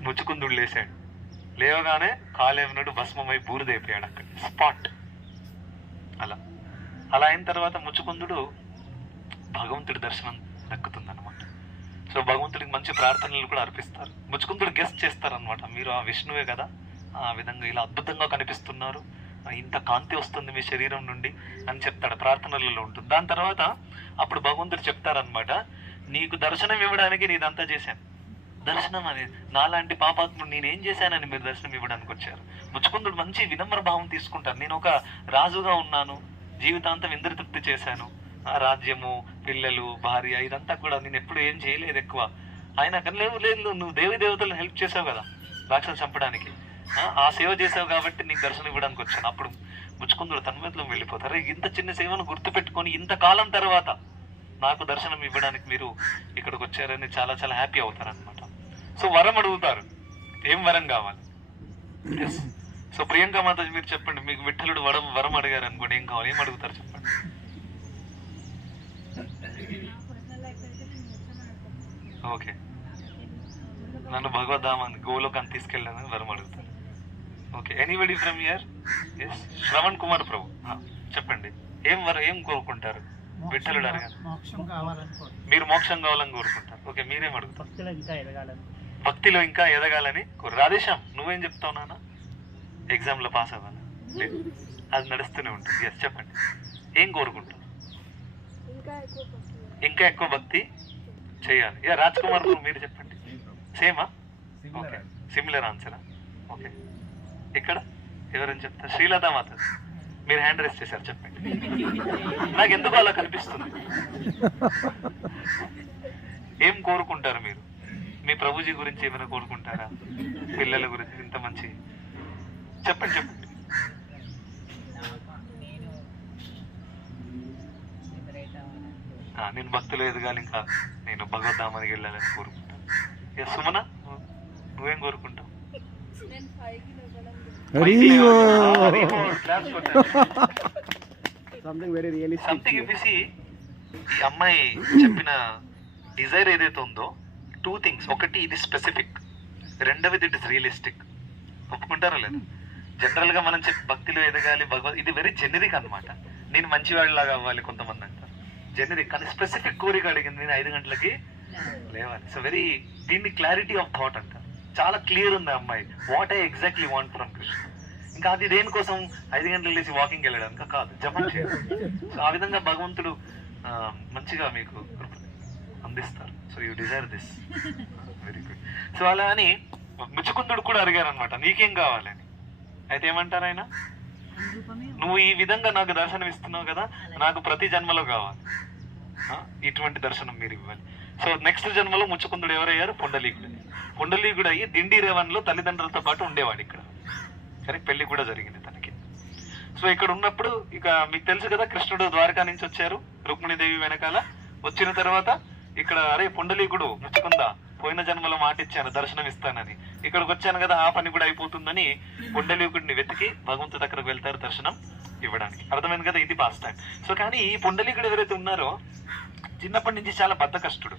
ముచ్చుకుందుడు లేచాడు. లేవగానే కాలయమునుడు భస్మమై బూరిదైపోయాడు అక్కడ స్పాట్. అలా అయిన తర్వాత ముచ్చుకుందుడు భగవంతుడి దర్శనం దక్కుతుందన్నమాట. సో భగవంతుడికి మంచి ప్రార్థనలు కూడా అర్పిస్తారు. ముచ్చుకుందుడు గెస్ట్ చేస్తారనమాట, మీరు ఆ విష్ణువే కదా, ఆ విధంగా ఇలా అద్భుతంగా కనిపిస్తున్నారు, ఇంత కాంతి వస్తుంది మీ శరీరం నుండి అని చెప్తాడు, ప్రార్థనలలో ఉంటుంది. దాని తర్వాత అప్పుడు భగవంతుడు చెప్తారనమాట, నీకు దర్శనం ఇవ్వడానికి నీదంతా చేశాను. దర్శనం అనేది నాలాంటి పాపాత్ముడు నేనేం చేశానని మీరు దర్శనం ఇవ్వడానికి వచ్చారు. ముచ్చుకుందుడు మంచి వినమ్ర భావం తీసుకుంటారు. నేను ఒక రాజుగా ఉన్నాను, జీవితాంతం ఇంద్రియ తృప్తి చేశాను, రాజ్యము, పిల్లలు, భార్య ఇదంతా కూడా నేను ఎప్పుడు ఏం చేయలేదు ఎక్కువ. ఆయన లేదు నువ్వు దేవి దేవతలను హెల్ప్ చేసావు కదా రాక్షసు చంపడానికి, ఆ సేవ చేసావు కాబట్టి నీకు దర్శనం ఇవ్వడానికి వచ్చాను. అప్పుడు ముచ్చుకుందుడు తన్మయత్వం వెళ్ళిపోతారు. ఇంత చిన్న సేవను గుర్తుపెట్టుకొని ఇంతకాలం తర్వాత నాకు దర్శనం ఇవ్వడానికి మీరు ఇక్కడికి వచ్చారని చాలా చాలా హ్యాపీ అవుతారనమాట. సో వరం అడుగుతారు, ఏం వరం కావాలి? ఎస్. సో ప్రియాంక మాతాజీ మీరు చెప్పండి, మీకు విఠలుడు వరం అడిగారు అనుకోండి, ఏం కావాలి, ఏం అడుగుతారు చెప్పండి? ఓకే, నన్ను భగవద్ధామాన్ని గోలోకాన్ని తీసుకెళ్ళాలని వరం అడుగుతారు. Okay, anybody from here? Yes, Shravan Kumar Prabhu చెప్పండి, ఏం కోరుకుంటారు? విఠలుడు అడగారు, మీరు మోక్షం కావాలని కోరుకుంటారు. ఓకే, మీరేం అడుగుతారు? భక్తిలో ఇంకా ఎదగాలని రాధేశ్యామ్ నువ్వేం చెప్తావు నాన్న? ఎగ్జామ్ లో పాస్ అవ్వాలి, లేదు అది నడుస్తూనే ఉంటుంది. ఎస్ చెప్పండి, ఏం కోరుకుంటారు? ఇంకా ఎక్కువ భక్తి చేయాలి. రాజ్ కుమార్ మీరు చెప్పండి, సేమా? ఓకే, సిమిలర్ ఆన్సరా? ఓకే, ఇక్కడ ఎవరైనా చెప్తారు? శ్రీలతా మాత మీరు హ్యాండ్ రైస్ చేశారు, చెప్పండి. నాకు ఎందుకు అలా కనిపిస్తుంది. ఏం కోరుకుంటారు మీరు? మీ ప్రభుజీ గురించి ఏమైనా కోరుకుంటారా? పిల్లల గురించి ఇంత మంచి చెప్పండి. నేను భక్తులు ఎదగాలి, ఇంకా నేను భగవద్ధామానికి వెళ్ళాలని కోరుకుంటాను. సుమన నువ్వేం కోరుకుంటావు? ఈ అమ్మాయి చెప్పిన డిజైర్ ఏదైతే ఉందో, 2 things. ఒకటి ఇది స్పెసిఫిక్, రెండవది ఇట్ ఇస్ రియలిస్టిక్. ఒప్పుకుంటారా లేదా? జనరల్ గా మనం భక్తిలో ఎదగాలి, ఇది వెరీ జెనరిక్ అనమాట. నేను మంచివాడిలాగా అవ్వాలి కొంతమంది అంటారు, జెనరిక్. కానీ స్పెసిఫిక్ కోరిక అడిగింది, నేను 5 గంటలకి లేవాలి. సో వెరీ, దీన్ని క్లారిటీ ఆఫ్ థాట్ అంటారు. చాలా క్లియర్ ఉంది అమ్మాయి, what I exactly want from Krishna. ఇంకా అది దేనికోసం 5 గంటలు లేచి వాకింగ్ వెళ్ళడానికి కాదు, జపం చేయాలి. సో ఆ విధంగా భగవంతుడు మంచిగా మీకు అందిస్తారు. So you desire this, very good. So అలా అని ముచ్చుకుందుడు కూడా అడిగారు అనమాట, నీకేం కావాలని. అయితే ఏమంటారు ఆయన, నువ్వు ఈ విధంగా నాకు దర్శనం ఇస్తున్నావు కదా, నాకు ప్రతి జన్మలో కావాలి, ఇటువంటి దర్శనం మీరు ఇవ్వాలి. సో నెక్స్ట్ జన్మలో ముచ్చుకుందుడు ఎవరయ్యారు? పుండలీకుడు అయ్యి దిండి రేవన్లో తల్లిదండ్రులతో పాటు ఉండేవాడు ఇక్కడ. సరే, పెళ్లి కూడా జరిగింది తనకి. సో ఇక్కడ ఉన్నప్పుడు ఇక మీకు తెలుసు కదా, కృష్ణుడు ద్వారకా నుంచి వచ్చారు రుక్మిణీదేవి వెనకాల. వచ్చిన తర్వాత ఇక్కడ అరే పుండలీకుడు ముచ్చుకుందా పోయిన జన్మలో మాట ఇచ్చాను దర్శనం ఇస్తానని, ఇక్కడికి వచ్చాను కదా ఆ పని కూడా అయిపోతుందని పుండలీకుడిని వెతికి భగవంతుడి దగ్గరకు వెళ్తారు దర్శనం ఇవ్వడానికి. అర్థమైంది కదా, ఇది పాస్ టైం. సో కానీ ఈ పుండలీకుడు ఎవరైతే ఉన్నారో చిన్నప్పటి నుంచి చాలా బద్ధకస్తుడు.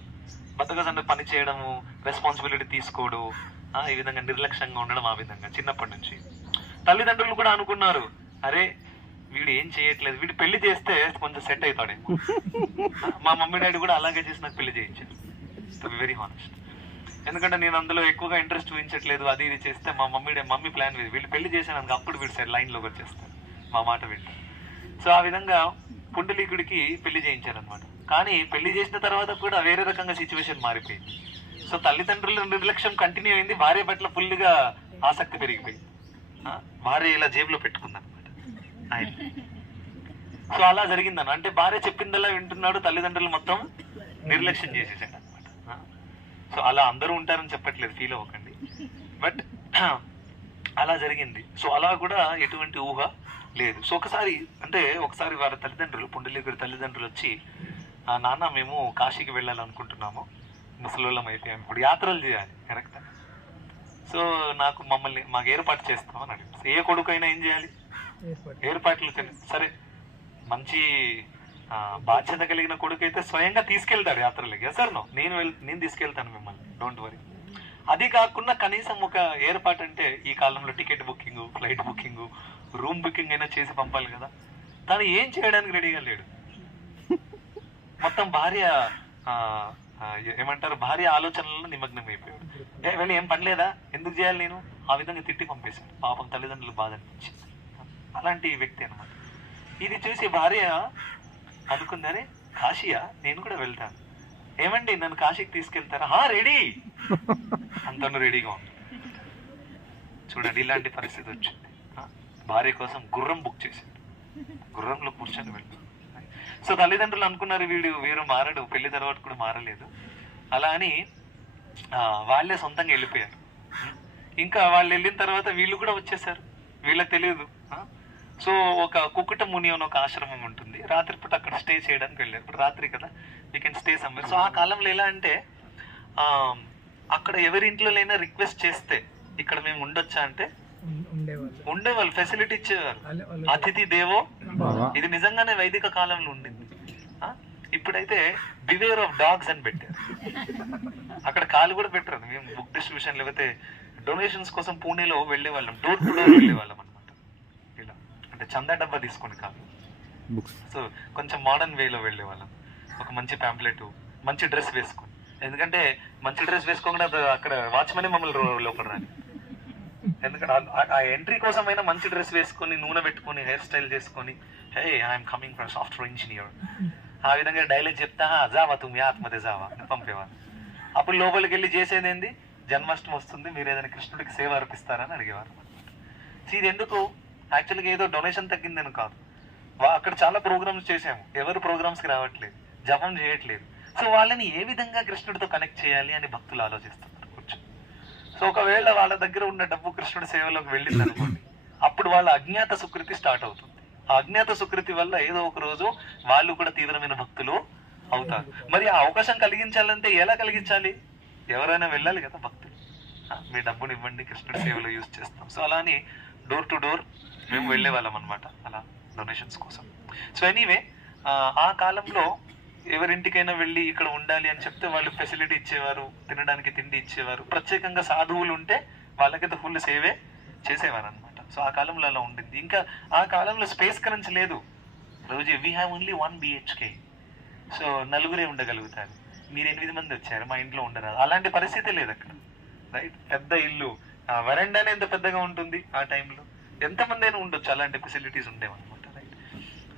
బద్ధకం పని చేయడము, రెస్పాన్సిబిలిటీ తీసుకోడు, ఈ విధంగా నిర్లక్ష్యంగా ఉండడం, ఆ విధంగా చిన్నప్పటి నుంచి. తల్లిదండ్రులు కూడా అనుకున్నారు, అరే వీడు ఏం చేయట్లేదు, వీడు పెళ్లి చేస్తే కొంచెం సెట్ అవుతాడేమో. మా మమ్మీ డాడీ కూడా అలాగే చేసి నాకు పెళ్లి చేయించారు, టు బి వెరీ హానెస్ట్. ఎందుకంటే నేను అందులో ఎక్కువగా ఇంట్రెస్ట్ చూపించట్లేదు, అది ఇది చేస్తే మా మమ్మీ ప్లాన్ వీళ్ళు పెళ్లి చేసాను అప్పుడు వీడు సరే లైన్లోకి వచ్చేస్తారు, మా మాట వింటారు. సో ఆ విధంగా పుండలీకుడికి పెళ్లి చేయించారనమాట. కానీ పెళ్లి చేసిన తర్వాత కూడా వేరే రకంగా సిచ్యువేషన్ మారిపోయింది. సో తల్లిదండ్రుల నిర్లక్ష్యం కంటిన్యూ అయింది, భార్య పట్ల ఫుల్గా ఆసక్తి పెరిగిపోయింది. భార్య ఇలా జేబులో పెట్టుకుందనమాట ఆయన. సో అలా జరిగిందన్న, అంటే భార్య చెప్పిందల్లా వింటున్నాడు, తల్లిదండ్రులు మొత్తం నిర్లక్ష్యం చేసేసాడు అనమాట. సో అలా అందరూ ఉంటారని చెప్పట్లేదు, ఫీల్ అవ్వకండి, బట్ అలా జరిగింది. సో అలా కూడా ఎటువంటి ఊహ లేదు. సో ఒకసారి వారి తల్లిదండ్రులు, పుండలీకుడి తల్లిదండ్రులు వచ్చి, నాన్న మేము కాశీకి వెళ్ళాలనుకుంటున్నాము, ముసలోళ్ళం అయిపోయాము, ఇప్పుడు యాత్రలు చేయాలి కరెక్ట్, సో మాకు ఏర్పాటు చేస్తామని అడిగారు. ఏ కొడుకైనా ఏం చేయాలి, ఏర్పాట్లు. సరే మంచి బాధ్యత కలిగిన కొడుకు అయితే స్వయంగా తీసుకెళ్తాడు యాత్రలకి. సార్ నేను తీసుకెళ్తాను మిమ్మల్ని, డోంట్ వరీ. అది కాకుండా కనీసం ఒక ఏర్పాటు అంటే ఈ కాలంలో ticket booking, flight booking, room booking అయినా చేసి పంపాలి కదా. తను ఏం చేయడానికి రెడీగా లేడు. మొత్తం భార్య భార్య ఆలోచనలలో నిమగ్నం అయిపోయాడు. వెళ్ళి ఏం పని లేదా, ఎందుకు చేయాలి నేను, ఆ విధంగా తిట్టి పంపేశాడు. పాపం తల్లిదండ్రులు బాధ అనిపించింది. అలాంటి వ్యక్తి అనమాట. ఇది చూసి భార్య అనుకుందరే కాశీయా, నేను కూడా వెళ్తాను, ఏమండి నన్ను కాశీకి తీసుకెళ్తారా, రెడీ అంతను రెడీగా ఉంది. చూడండి ఇలాంటి పరిస్థితి వచ్చింది. భార్య కోసం గుర్రం బుక్ చేశాడు, గుర్రంలో కూర్చొని వెళ్తాడు. సో తల్లిదండ్రులు అనుకున్నారు వీరు మారడు, పెళ్లి తర్వాత కూడా మారలేదు. అలా అని వాళ్ళే సొంతంగా వెళ్ళిపోయారు. ఇంకా వాళ్ళు వెళ్ళిన తర్వాత వీళ్ళు కూడా వచ్చేసారు, వీళ్ళకి తెలియదు. సో ఒక కుకుట ముని అని ఒక ఆశ్రమం ఉంటుంది, రాత్రిపూట అక్కడ స్టే చేయడానికి వెళ్ళారు. ఇప్పుడు రాత్రి కదా, we can stay somewhere. So ఆ కాలంలో ఎలా అంటే అక్కడ ఎవరింట్లోనైనా రిక్వెస్ట్ చేస్తే ఇక్కడ మేము ఉండొచ్చా అంటే ఉండేవాళ్ళు, ఫెసిలిటీ ఇచ్చేవారు. అతిథి దేవో, ఇది నిజంగానే వైదిక కాలంలో ఉండింది. ఇప్పుడైతే బివేర్ ఆఫ్ డాగ్స్ అని పెట్టారు, అక్కడ కాలు కూడా పెట్టరు. మేము బుక్ డిస్ట్రిబ్యూషన్ లేకపోతే డొనేషన్స్ కోసం పూణేలో వెళ్ళేవాళ్ళం, డోర్ టు డోర్ వెళ్ళేవాళ్ళం అనమాట. ఇలా అంటే చందా డబ్బా తీసుకొని కాదు, సో కొంచెం మోడర్న్ వేలో వెళ్ళేవాళ్ళం. ఒక మంచి ప్యాంప్లెట్, మంచి డ్రెస్ వేసుకొని, ఎందుకంటే మంచి డ్రెస్ వేసుకోకుండా అక్కడ వాచ్మెన్ మమ్మల్ని లోపల రాని. ఎందుకంటే ఆ ఎంట్రీ కోసమైనా మంచి డ్రెస్ వేసుకొని, నూనె పెట్టుకొని, హెయిర్ స్టైల్ చేసుకొని, hey I'm coming from software engineer, ఆ విధంగా డైలాగ్ చెప్తా జావా తుమ్మి ఆత్మదే జావా పంపేవారు. అప్పుడు లోపలికి వెళ్ళి చేసేది ఏంది, జన్మాష్టమి వస్తుంది, మీరు ఏదైనా కృష్ణుడికి సేవ అర్పిస్తారని అడిగేవారు. ఇది ఎందుకు, యాక్చువల్గా ఏదో డొనేషన్ తగ్గిందని కాదు, అక్కడ చాలా ప్రోగ్రామ్స్ చేసాము, ఎవరు ప్రోగ్రామ్స్కి రావట్లేదు, జపం చేయట్లేదు. సో వాళ్ళని ఏ విధంగా కృష్ణుడితో కనెక్ట్ చేయాలి అని భక్తులు ఆలోచిస్తున్నారు కూర్చొని. సో ఒకవేళ వాళ్ళ దగ్గర ఉన్న డబ్బు కృష్ణుడి సేవలోకి వెళ్ళింది అనుకోండి, అప్పుడు వాళ్ళ అజ్ఞాత సుకృతి స్టార్ట్ అవుతుంది. ఆ అజ్ఞాత సుకృతి వల్ల ఏదో ఒక రోజు వాళ్ళు కూడా తీవ్రమైన భక్తులు అవుతారు. మరి ఆ అవకాశం కలిగించాలంటే ఎలా కలిగించాలి, ఎవరైనా వెళ్ళాలి కదా భక్తులు. మీ డబ్బుని ఇవ్వండి, కృష్ణుడి సేవలో యూజ్ చేస్తాం. సో అలా అని డోర్ టు డోర్ మేము వెళ్ళే వాళ్ళం అనమాట, అలా డొనేషన్స్ కోసం. సో ఎనీవే ఆ కాలంలో ఎవరింటికైనా వెళ్ళి ఇక్కడ ఉండాలి అని చెప్తే వాళ్ళు ఫెసిలిటీ ఇచ్చేవారు, తినడానికి తిండి ఇచ్చేవారు. ప్రత్యేకంగా సాధువులు ఉంటే వాళ్ళకైతే ఫుల్ సేవే చేసేవారు అనమాట. సో ఆ కాలంలో అలా ఉండింది. ఇంకా ఆ కాలంలో స్పేస్ కరెన్సీ లేదు. రోజు we have only 1 BHK. So నలుగురే ఉండగలుగుతారు. మీరు 8 మంది వచ్చారు, మా ఇంట్లో ఉండరాదు, అలాంటి పరిస్థితి లేదు అక్కడ. రైట్, పెద్ద ఇల్లు, వరండానే ఎంత పెద్దగా ఉంటుంది ఆ టైంలో, ఎంతమంది అయినా ఉండొచ్చు, అలాంటి ఫెసిలిటీస్ ఉండేవన్నమాట. రైట్,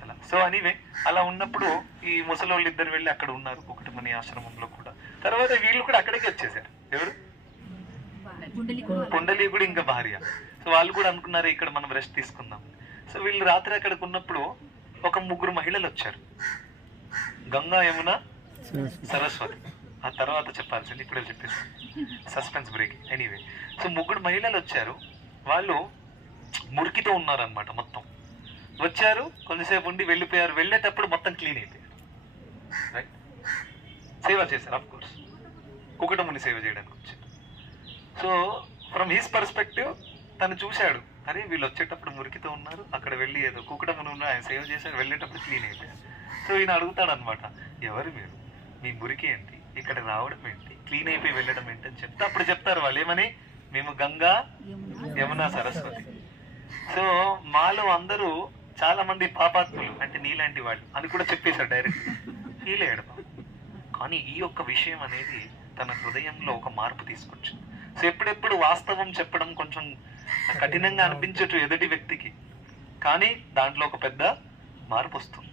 అలా. సో ఎనీవే అలా ఉన్నప్పుడు ఈ ముసలోళ్ళు ఇద్దరు వెళ్ళి అక్కడ ఉన్నారు, ఒకటి మన ఆశ్రమంలో కూడా. తర్వాత వీళ్ళు కూడా అక్కడికి వచ్చేసారు. ఎవరు, పుండలీకుడు ఇంకా భార్య. సో వాళ్ళు కూడా అనుకున్నారు ఇక్కడ మనం రెస్ట్ తీసుకుందాం. సో వీళ్ళు రాత్రి అక్కడికి ఉన్నప్పుడు ఒక 3 మహిళలు వచ్చారు, గంగా, యమున, సరస్వతి. ఆ తర్వాత చెప్పాల్సింది ఇప్పుడే చెప్పేసి, సస్పెన్స్ బ్రేక్. ఎనీవే, సో 3 మహిళలు వచ్చారు. వాళ్ళు మురికితో ఉన్నారనమాట. మొత్తం వచ్చారు, కొంతసేపు ఉండి వెళ్ళిపోయారు. వెళ్ళేటప్పుడు మొత్తం క్లీన్ అయిపోయారు. రైట్, సేవ చేశారు. ఆఫ్ కోర్స్ కుకుటముని సేవ చేయడానికి వచ్చాడు. సో ఫ్రమ్ హిస్ పర్స్పెక్టివ్ తను చూశాడు, అరే వీళ్ళు వచ్చేటప్పుడు మురికితో ఉన్నారు, అక్కడ వెళ్ళి ఏదో కుకుటముని ఉన్న ఆయన సేవ చేశాడు, వెళ్ళేటప్పుడు క్లీన్ అయిపోయారు. సో ఈయన అడుగుతాడు అనమాట, ఎవరు మీరు, మీ మురికి ఏంటి, ఇక్కడ రావడం ఏంటి, క్లీన్ అయిపోయి వెళ్ళడం ఏంటి అని చెప్తే అప్పుడు చెప్తారు వాళ్ళు ఏమని, మేము గంగా యమున సరస్వతి. సో మాలో అందరూ చాలా మంది పాపాత్ములు అంటే నీలాంటి వాళ్ళు అని కూడా చెప్పేశాడు డైరెక్ట్. ఫీల్ అయ్యాడు బాబు. కానీ ఈ యొక్క విషయం అనేది తన హృదయంలో ఒక మార్పు తీసుకొచ్చింది. సో ఎప్పుడెప్పుడు వాస్తవం చెప్పడం కొంచెం కఠినంగా అనిపించచ్చు ఎదుటి వ్యక్తికి, కానీ దాంట్లో ఒక పెద్ద మార్పు వస్తుంది.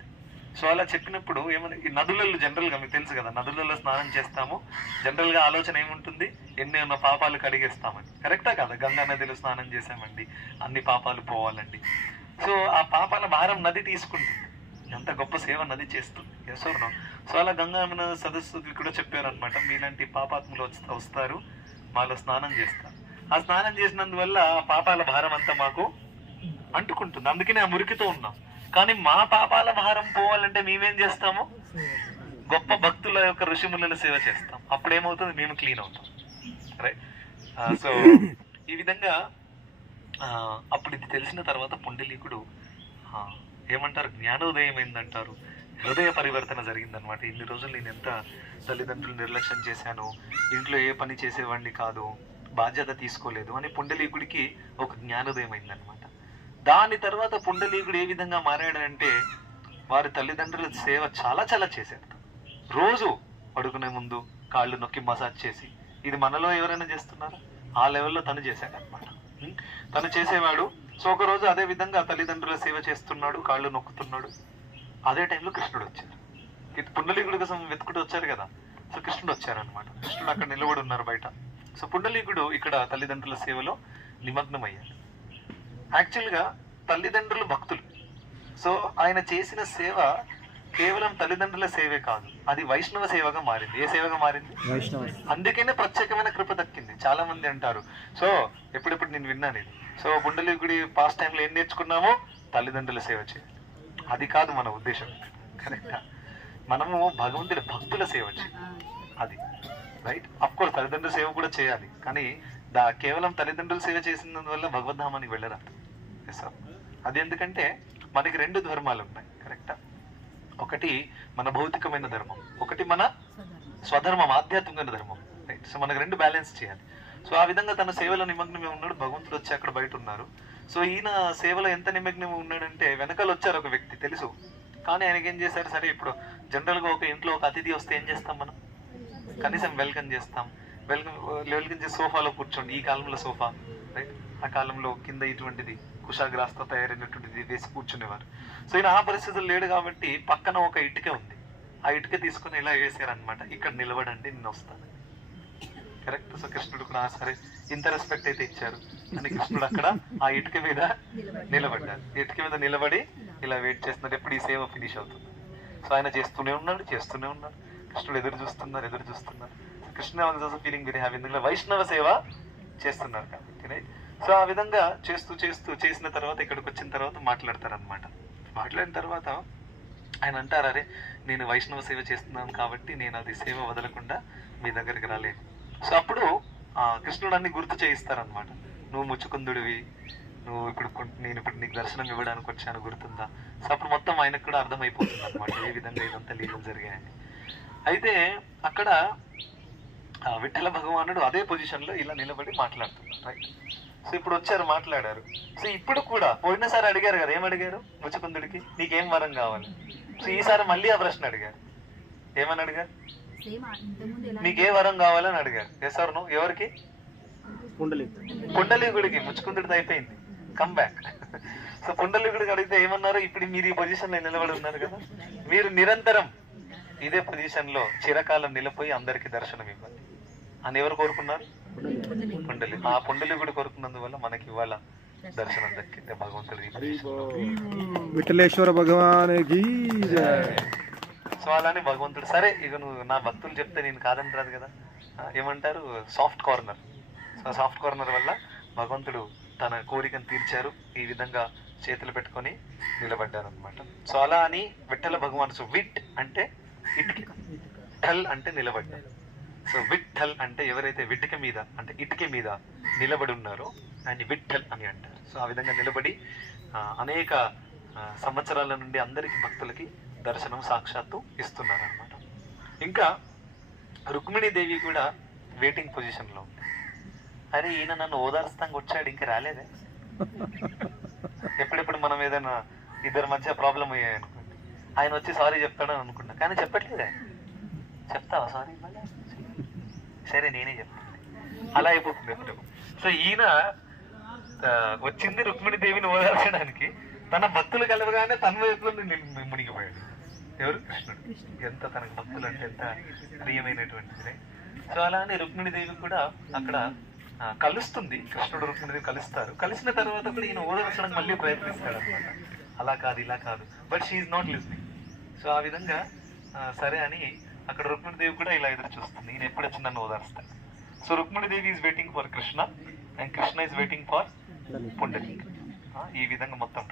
సో అలా చెప్పినప్పుడు ఏమన్నా, ఈ నదులలో జనరల్గా మీకు తెలుసు కదా, నదులలో స్నానం చేస్తాము, జనరల్గా ఆలోచన ఏముంటుంది, ఎన్ని ఉన్న పాపాలు కడిగేస్తామని. కరెక్టా కదా, గంగా నదిలో స్నానం చేసామండి, అన్ని పాపాలు పోవాలండి. సో ఆ పాపాల భారం నది తీసుకుంటుంది, ఎంత గొప్ప సేవ నది చేస్తుంది. ఎసోర్నో. సో అలా గంగా యమున సదస్సుకి కూడా చెప్పారనమాట, మీలాంటి పాపాత్ములు వస్తారు, మాలో స్నానం చేస్తారు. ఆ స్నానం చేసినందువల్ల ఆ పాపాల భారం అంతా మాకు అంటుకుంటుంది, అందుకనే ఆ మురికితో ఉన్నాం. కానీ మా పాపాల భారం పోవాలంటే మేమేం చేస్తాము, గొప్ప భక్తుల యొక్క ఋషిముల సేవ చేస్తాం. అప్పుడు ఏమవుతుంది, మేము క్లీన్ అవుతాం. రైట్. సో ఈ విధంగా అప్పుడు ఇది తెలిసిన తర్వాత పుండలీకుడు ఏమంటారు, జ్ఞానోదయం ఏందంటారు, హృదయ పరివర్తన జరిగిందనమాట. ఇన్ని రోజులు నేను ఎంత తల్లిదండ్రులు నిర్లక్ష్యం చేశాను, ఇంట్లో ఏ పని చేసేవాడిని కాదు, బాధ్యత తీసుకోలేదు అని పుండలీకుడికి ఒక జ్ఞానోదయం అయిందనమాట. దాని తర్వాత పుండలీకుడు ఏ విధంగా మారాడంటే, వారి తల్లిదండ్రుల సేవ చాలా చాలా చేశాడు. రోజు పడుకునే ముందు కాళ్ళు నొక్కి మసాజ్ చేసి, ఇది మనలో ఎవరైనా చేస్తున్నారా, ఆ లెవెల్లో తను చేశాడు అనమాట. తను చేసేవాడు. సో ఒక రోజు అదే విధంగా తల్లిదండ్రుల సేవ చేస్తున్నాడు, కాళ్ళు నొక్కుతున్నాడు. అదే టైంలో కృష్ణుడు వచ్చారు. పుండలీకుడి కోసం వెతుకుడు వచ్చారు కదా, సో కృష్ణుడు వచ్చారనమాట. కృష్ణుడు అక్కడ నిలబడి ఉన్నారు బయట. సో పుండలీకుడు ఇక్కడ తల్లిదండ్రుల సేవలో నిమగ్నం అయ్యాడు. యాక్చువల్గా తల్లిదండ్రులు భక్తులు. సో ఆయన చేసిన సేవ కేవలం తల్లిదండ్రుల సేవే కాదు, అది వైష్ణవ సేవగా మారింది. ఏ సేవగా మారింది? అందుకనే ప్రత్యేకమైన కృప దక్కింది. చాలా మంది అంటారు, సో ఎప్పుడెప్పుడు నేను విన్నాను ఇది, సో పుండలీకుడి పాస్ట్ టైంలో ఏం నేర్చుకున్నామో, తల్లిదండ్రుల సేవ చేయాలి. అది కాదు మన ఉద్దేశం. కరెక్టా? మనము భగవంతుడి భక్తుల సేవ చేయాలి, అది రైట్. అఫ్ కోర్స్ తల్లిదండ్రుల సేవ కూడా చేయాలి, కానీ కేవలం తల్లిదండ్రుల సేవ చేసినందువల్ల భగవద్ధామానికి వెళ్ళరాదు. అది ఎందుకంటే మనకి రెండు ధర్మాలు ఉన్నాయి. కరెక్టా? ఒకటి మన భౌతికమైన ధర్మం, ఒకటి మన స్వధర్మం, ఆధ్యాత్మికమైన ధర్మం. రైట్. సో మనకు రెండు బ్యాలెన్స్ చేయాలి. సో ఆ విధంగా తన సేవలో నిమగ్నమే ఉన్నాడు. భగవంతుడు వచ్చి అక్కడ బయట ఉన్నారు. సో ఈయన సేవలో ఎంత నిమగ్నం ఉన్నాడంటే, వెనకాల వచ్చారు ఒక వ్యక్తి తెలుసు, కానీ ఆయనకి ఏం చేశారు, సరే ఇప్పుడు జనరల్గా ఒక ఇంట్లో ఒక అతిథి వస్తే ఏం చేస్తాం మనం, కనీసం వెల్కమ్ చేస్తాం. వెల్కమ్ చేసి సోఫాలో కూర్చోండి. ఈ కాలంలో సోఫా, రైట్. ఆ కాలంలో కింద ఇటువంటిది కుషాగ్రాస్తో తయారైనటువంటిది వేసి కూర్చునేవారు. సో ఈయన ఆ పరిస్థితులు లేడు కాబట్టి పక్కన ఒక ఇటుక ఉంది, ఆ ఇటుక తీసుకుని ఇలా వేసారనమాట, ఇక్కడ నిలబడండి నేను వస్తాను. కరెక్ట్. సో కృష్ణుడు కూడా సరే, ఇంత రెస్పెక్ట్ అయితే ఇచ్చారు అని కృష్ణుడు అక్కడ ఆ ఇటుక మీద నిలబడ్డారు. ఇటుక మీద నిలబడి ఇలా వెయిట్ చేస్తున్నారు, ఎప్పుడు ఈ సేవ ఫినిష్ అవుతుంది. సో ఆయన చేస్తూనే ఉన్నాడు. కృష్ణుడు ఎదురు చూస్తున్నారు. Krishna also feeling very happy, ఎందుకంటే వైష్ణవ సేవ చేస్తున్నారు కాబట్టి. సో ఆ విధంగా చేసిన తర్వాత ఇక్కడికి వచ్చిన తర్వాత మాట్లాడతారనమాట. మాట్లాడిన తర్వాత ఆయన అంటారు, అరే నేను వైష్ణవ సేవ చేస్తున్నాను కాబట్టి నేను అది సేవ వదలకుండా మీ దగ్గరికి రాలేను. సో అప్పుడు కృష్ణుడు అన్ని గుర్తు చేయిస్తారనమాట. నువ్వు ముచ్చుకుందుడివి, నేను ఇప్పుడు నీకు దర్శనం ఇవ్వడానికి వచ్చాను, గుర్తుందా? సో అప్పుడు మొత్తం ఆయనకు కూడా అర్థమైపోతుంది అనమాట ఏ విధంగా ఇదంతా లీలలు జరిగాయని. అయితే అక్కడ విఠల భగవానుడు అదే పొజిషన్లో ఇలా నిలబడి మాట్లాడుతున్నారు. రైట్. సో ఇప్పుడు వచ్చారు, మాట్లాడారు. సో ఇప్పుడు కూడా పోయినసారి అడిగారు కదా, ఏమడిగారు ముచ్చుకుందుడికి, నీకేం వరం కావాలి? సో ఈసారి మళ్ళీ ఆ ప్రశ్న అడిగారు. ఏమని అడిగారు? నీకే వరం కావాలని అడిగారు. Yes or no? ఎవరికి? పుండలీకుడికి. ముచ్చుకుందుడితో అయిపోయింది, కమ్ బ్యాక్. సో పుండలీకుడికి అడిగితే ఏమన్నారు? ఇప్పుడు మీరు ఈ పొజిషన్ లో నిలబడి ఉన్నారు కదా, మీరు నిరంతరం ఇదే పొజిషన్ లో చిరకాలం నిలిపోయి అందరికి దర్శనం ఇవ్వాలి అని ఎవరు కోరుకున్నారు? పుండలి. ఆ పుండలీకుడు కోరుకున్నందువల్ల మనకి ఇవాళ దర్శనం దక్కింది భగవంతుడి. విఠలేశ్వర భగవానికి. సో అలానే భగవంతుడు, సరే ఇక నువ్వు నా భక్తులు చెప్తే నేను కాదని రాదు కదా, ఏమంటారు, soft corner. So soft corner వల్ల భగవంతుడు తన కోరికను తీర్చారు. ఈ విధంగా చేతులు పెట్టుకొని నిలబడ్డారు అనమాట. సో అలా అని విఠల భగవాన్. సో విట్ అంటే ఇటుక, ఠల్ అంటే నిలబడ్డారు. సో విఠల్ అంటే ఎవరైతే ఇటుక మీద నిలబడి ఉన్నారో ఆయన విఠల్ అని అంటారు. సో ఆ విధంగా నిలబడి అనేక సంవత్సరాల నుండి అందరికి భక్తులకి దర్శనం సాక్షాత్తు ఇస్తున్నారు అనమాట. ఇంకా రుక్మిణీదేవి కూడా వెయిటింగ్ పొజిషన్లో ఉంది. అరే ఈయన నన్ను ఓదార్స్తానికి వచ్చాడు, ఇంకా రాలేదే. ఎప్పుడెప్పుడు మనం ఏదైనా ఇద్దరి మధ్య ప్రాబ్లం అయ్యాయి అనుకోండి, ఆయన వచ్చి సారీ చెప్తాడని అనుకున్నా, కానీ చెప్పట్లేదే. చెప్తావా సారీ? సరే నేనే చెప్తాను, అలా అయిపోతుంది ఎప్పుడు. సో ఈయన వచ్చింది రుక్మిణీదేవిని ఓదార్చడానికి, తన భక్తులు కలవగానే తన వైపులో మునిగిపోయాడు. ఎవరు? కృష్ణుడు. ఎంత తనకు భక్తులు అంటే ఎంత ప్రియమైనటువంటిది. సో అలానే రుక్మిణీదేవి కూడా అక్కడ కలుస్తుంది. కృష్ణుడు రుక్మిణీదేవి కలుస్తారు. కలిసిన తర్వాత కూడా ఈయన ఓదార్చడానికి మళ్ళీ ప్రయత్నిస్తాడు అనమాట. అలా కాదు ఇలా కాదు, but she's not listening. So ఆ విధంగా సరే అని అక్కడ రుక్మిణీదేవి కూడా ఇలా ఎదురు చూస్తుంది, ఈయన ఎప్పుడు వచ్చి నన్ను ఓదార్స్తాడు. So Rukminidevi is waiting for Krishna and Krishna is waiting for Pundarik. ఈ విధంగా మొత్తం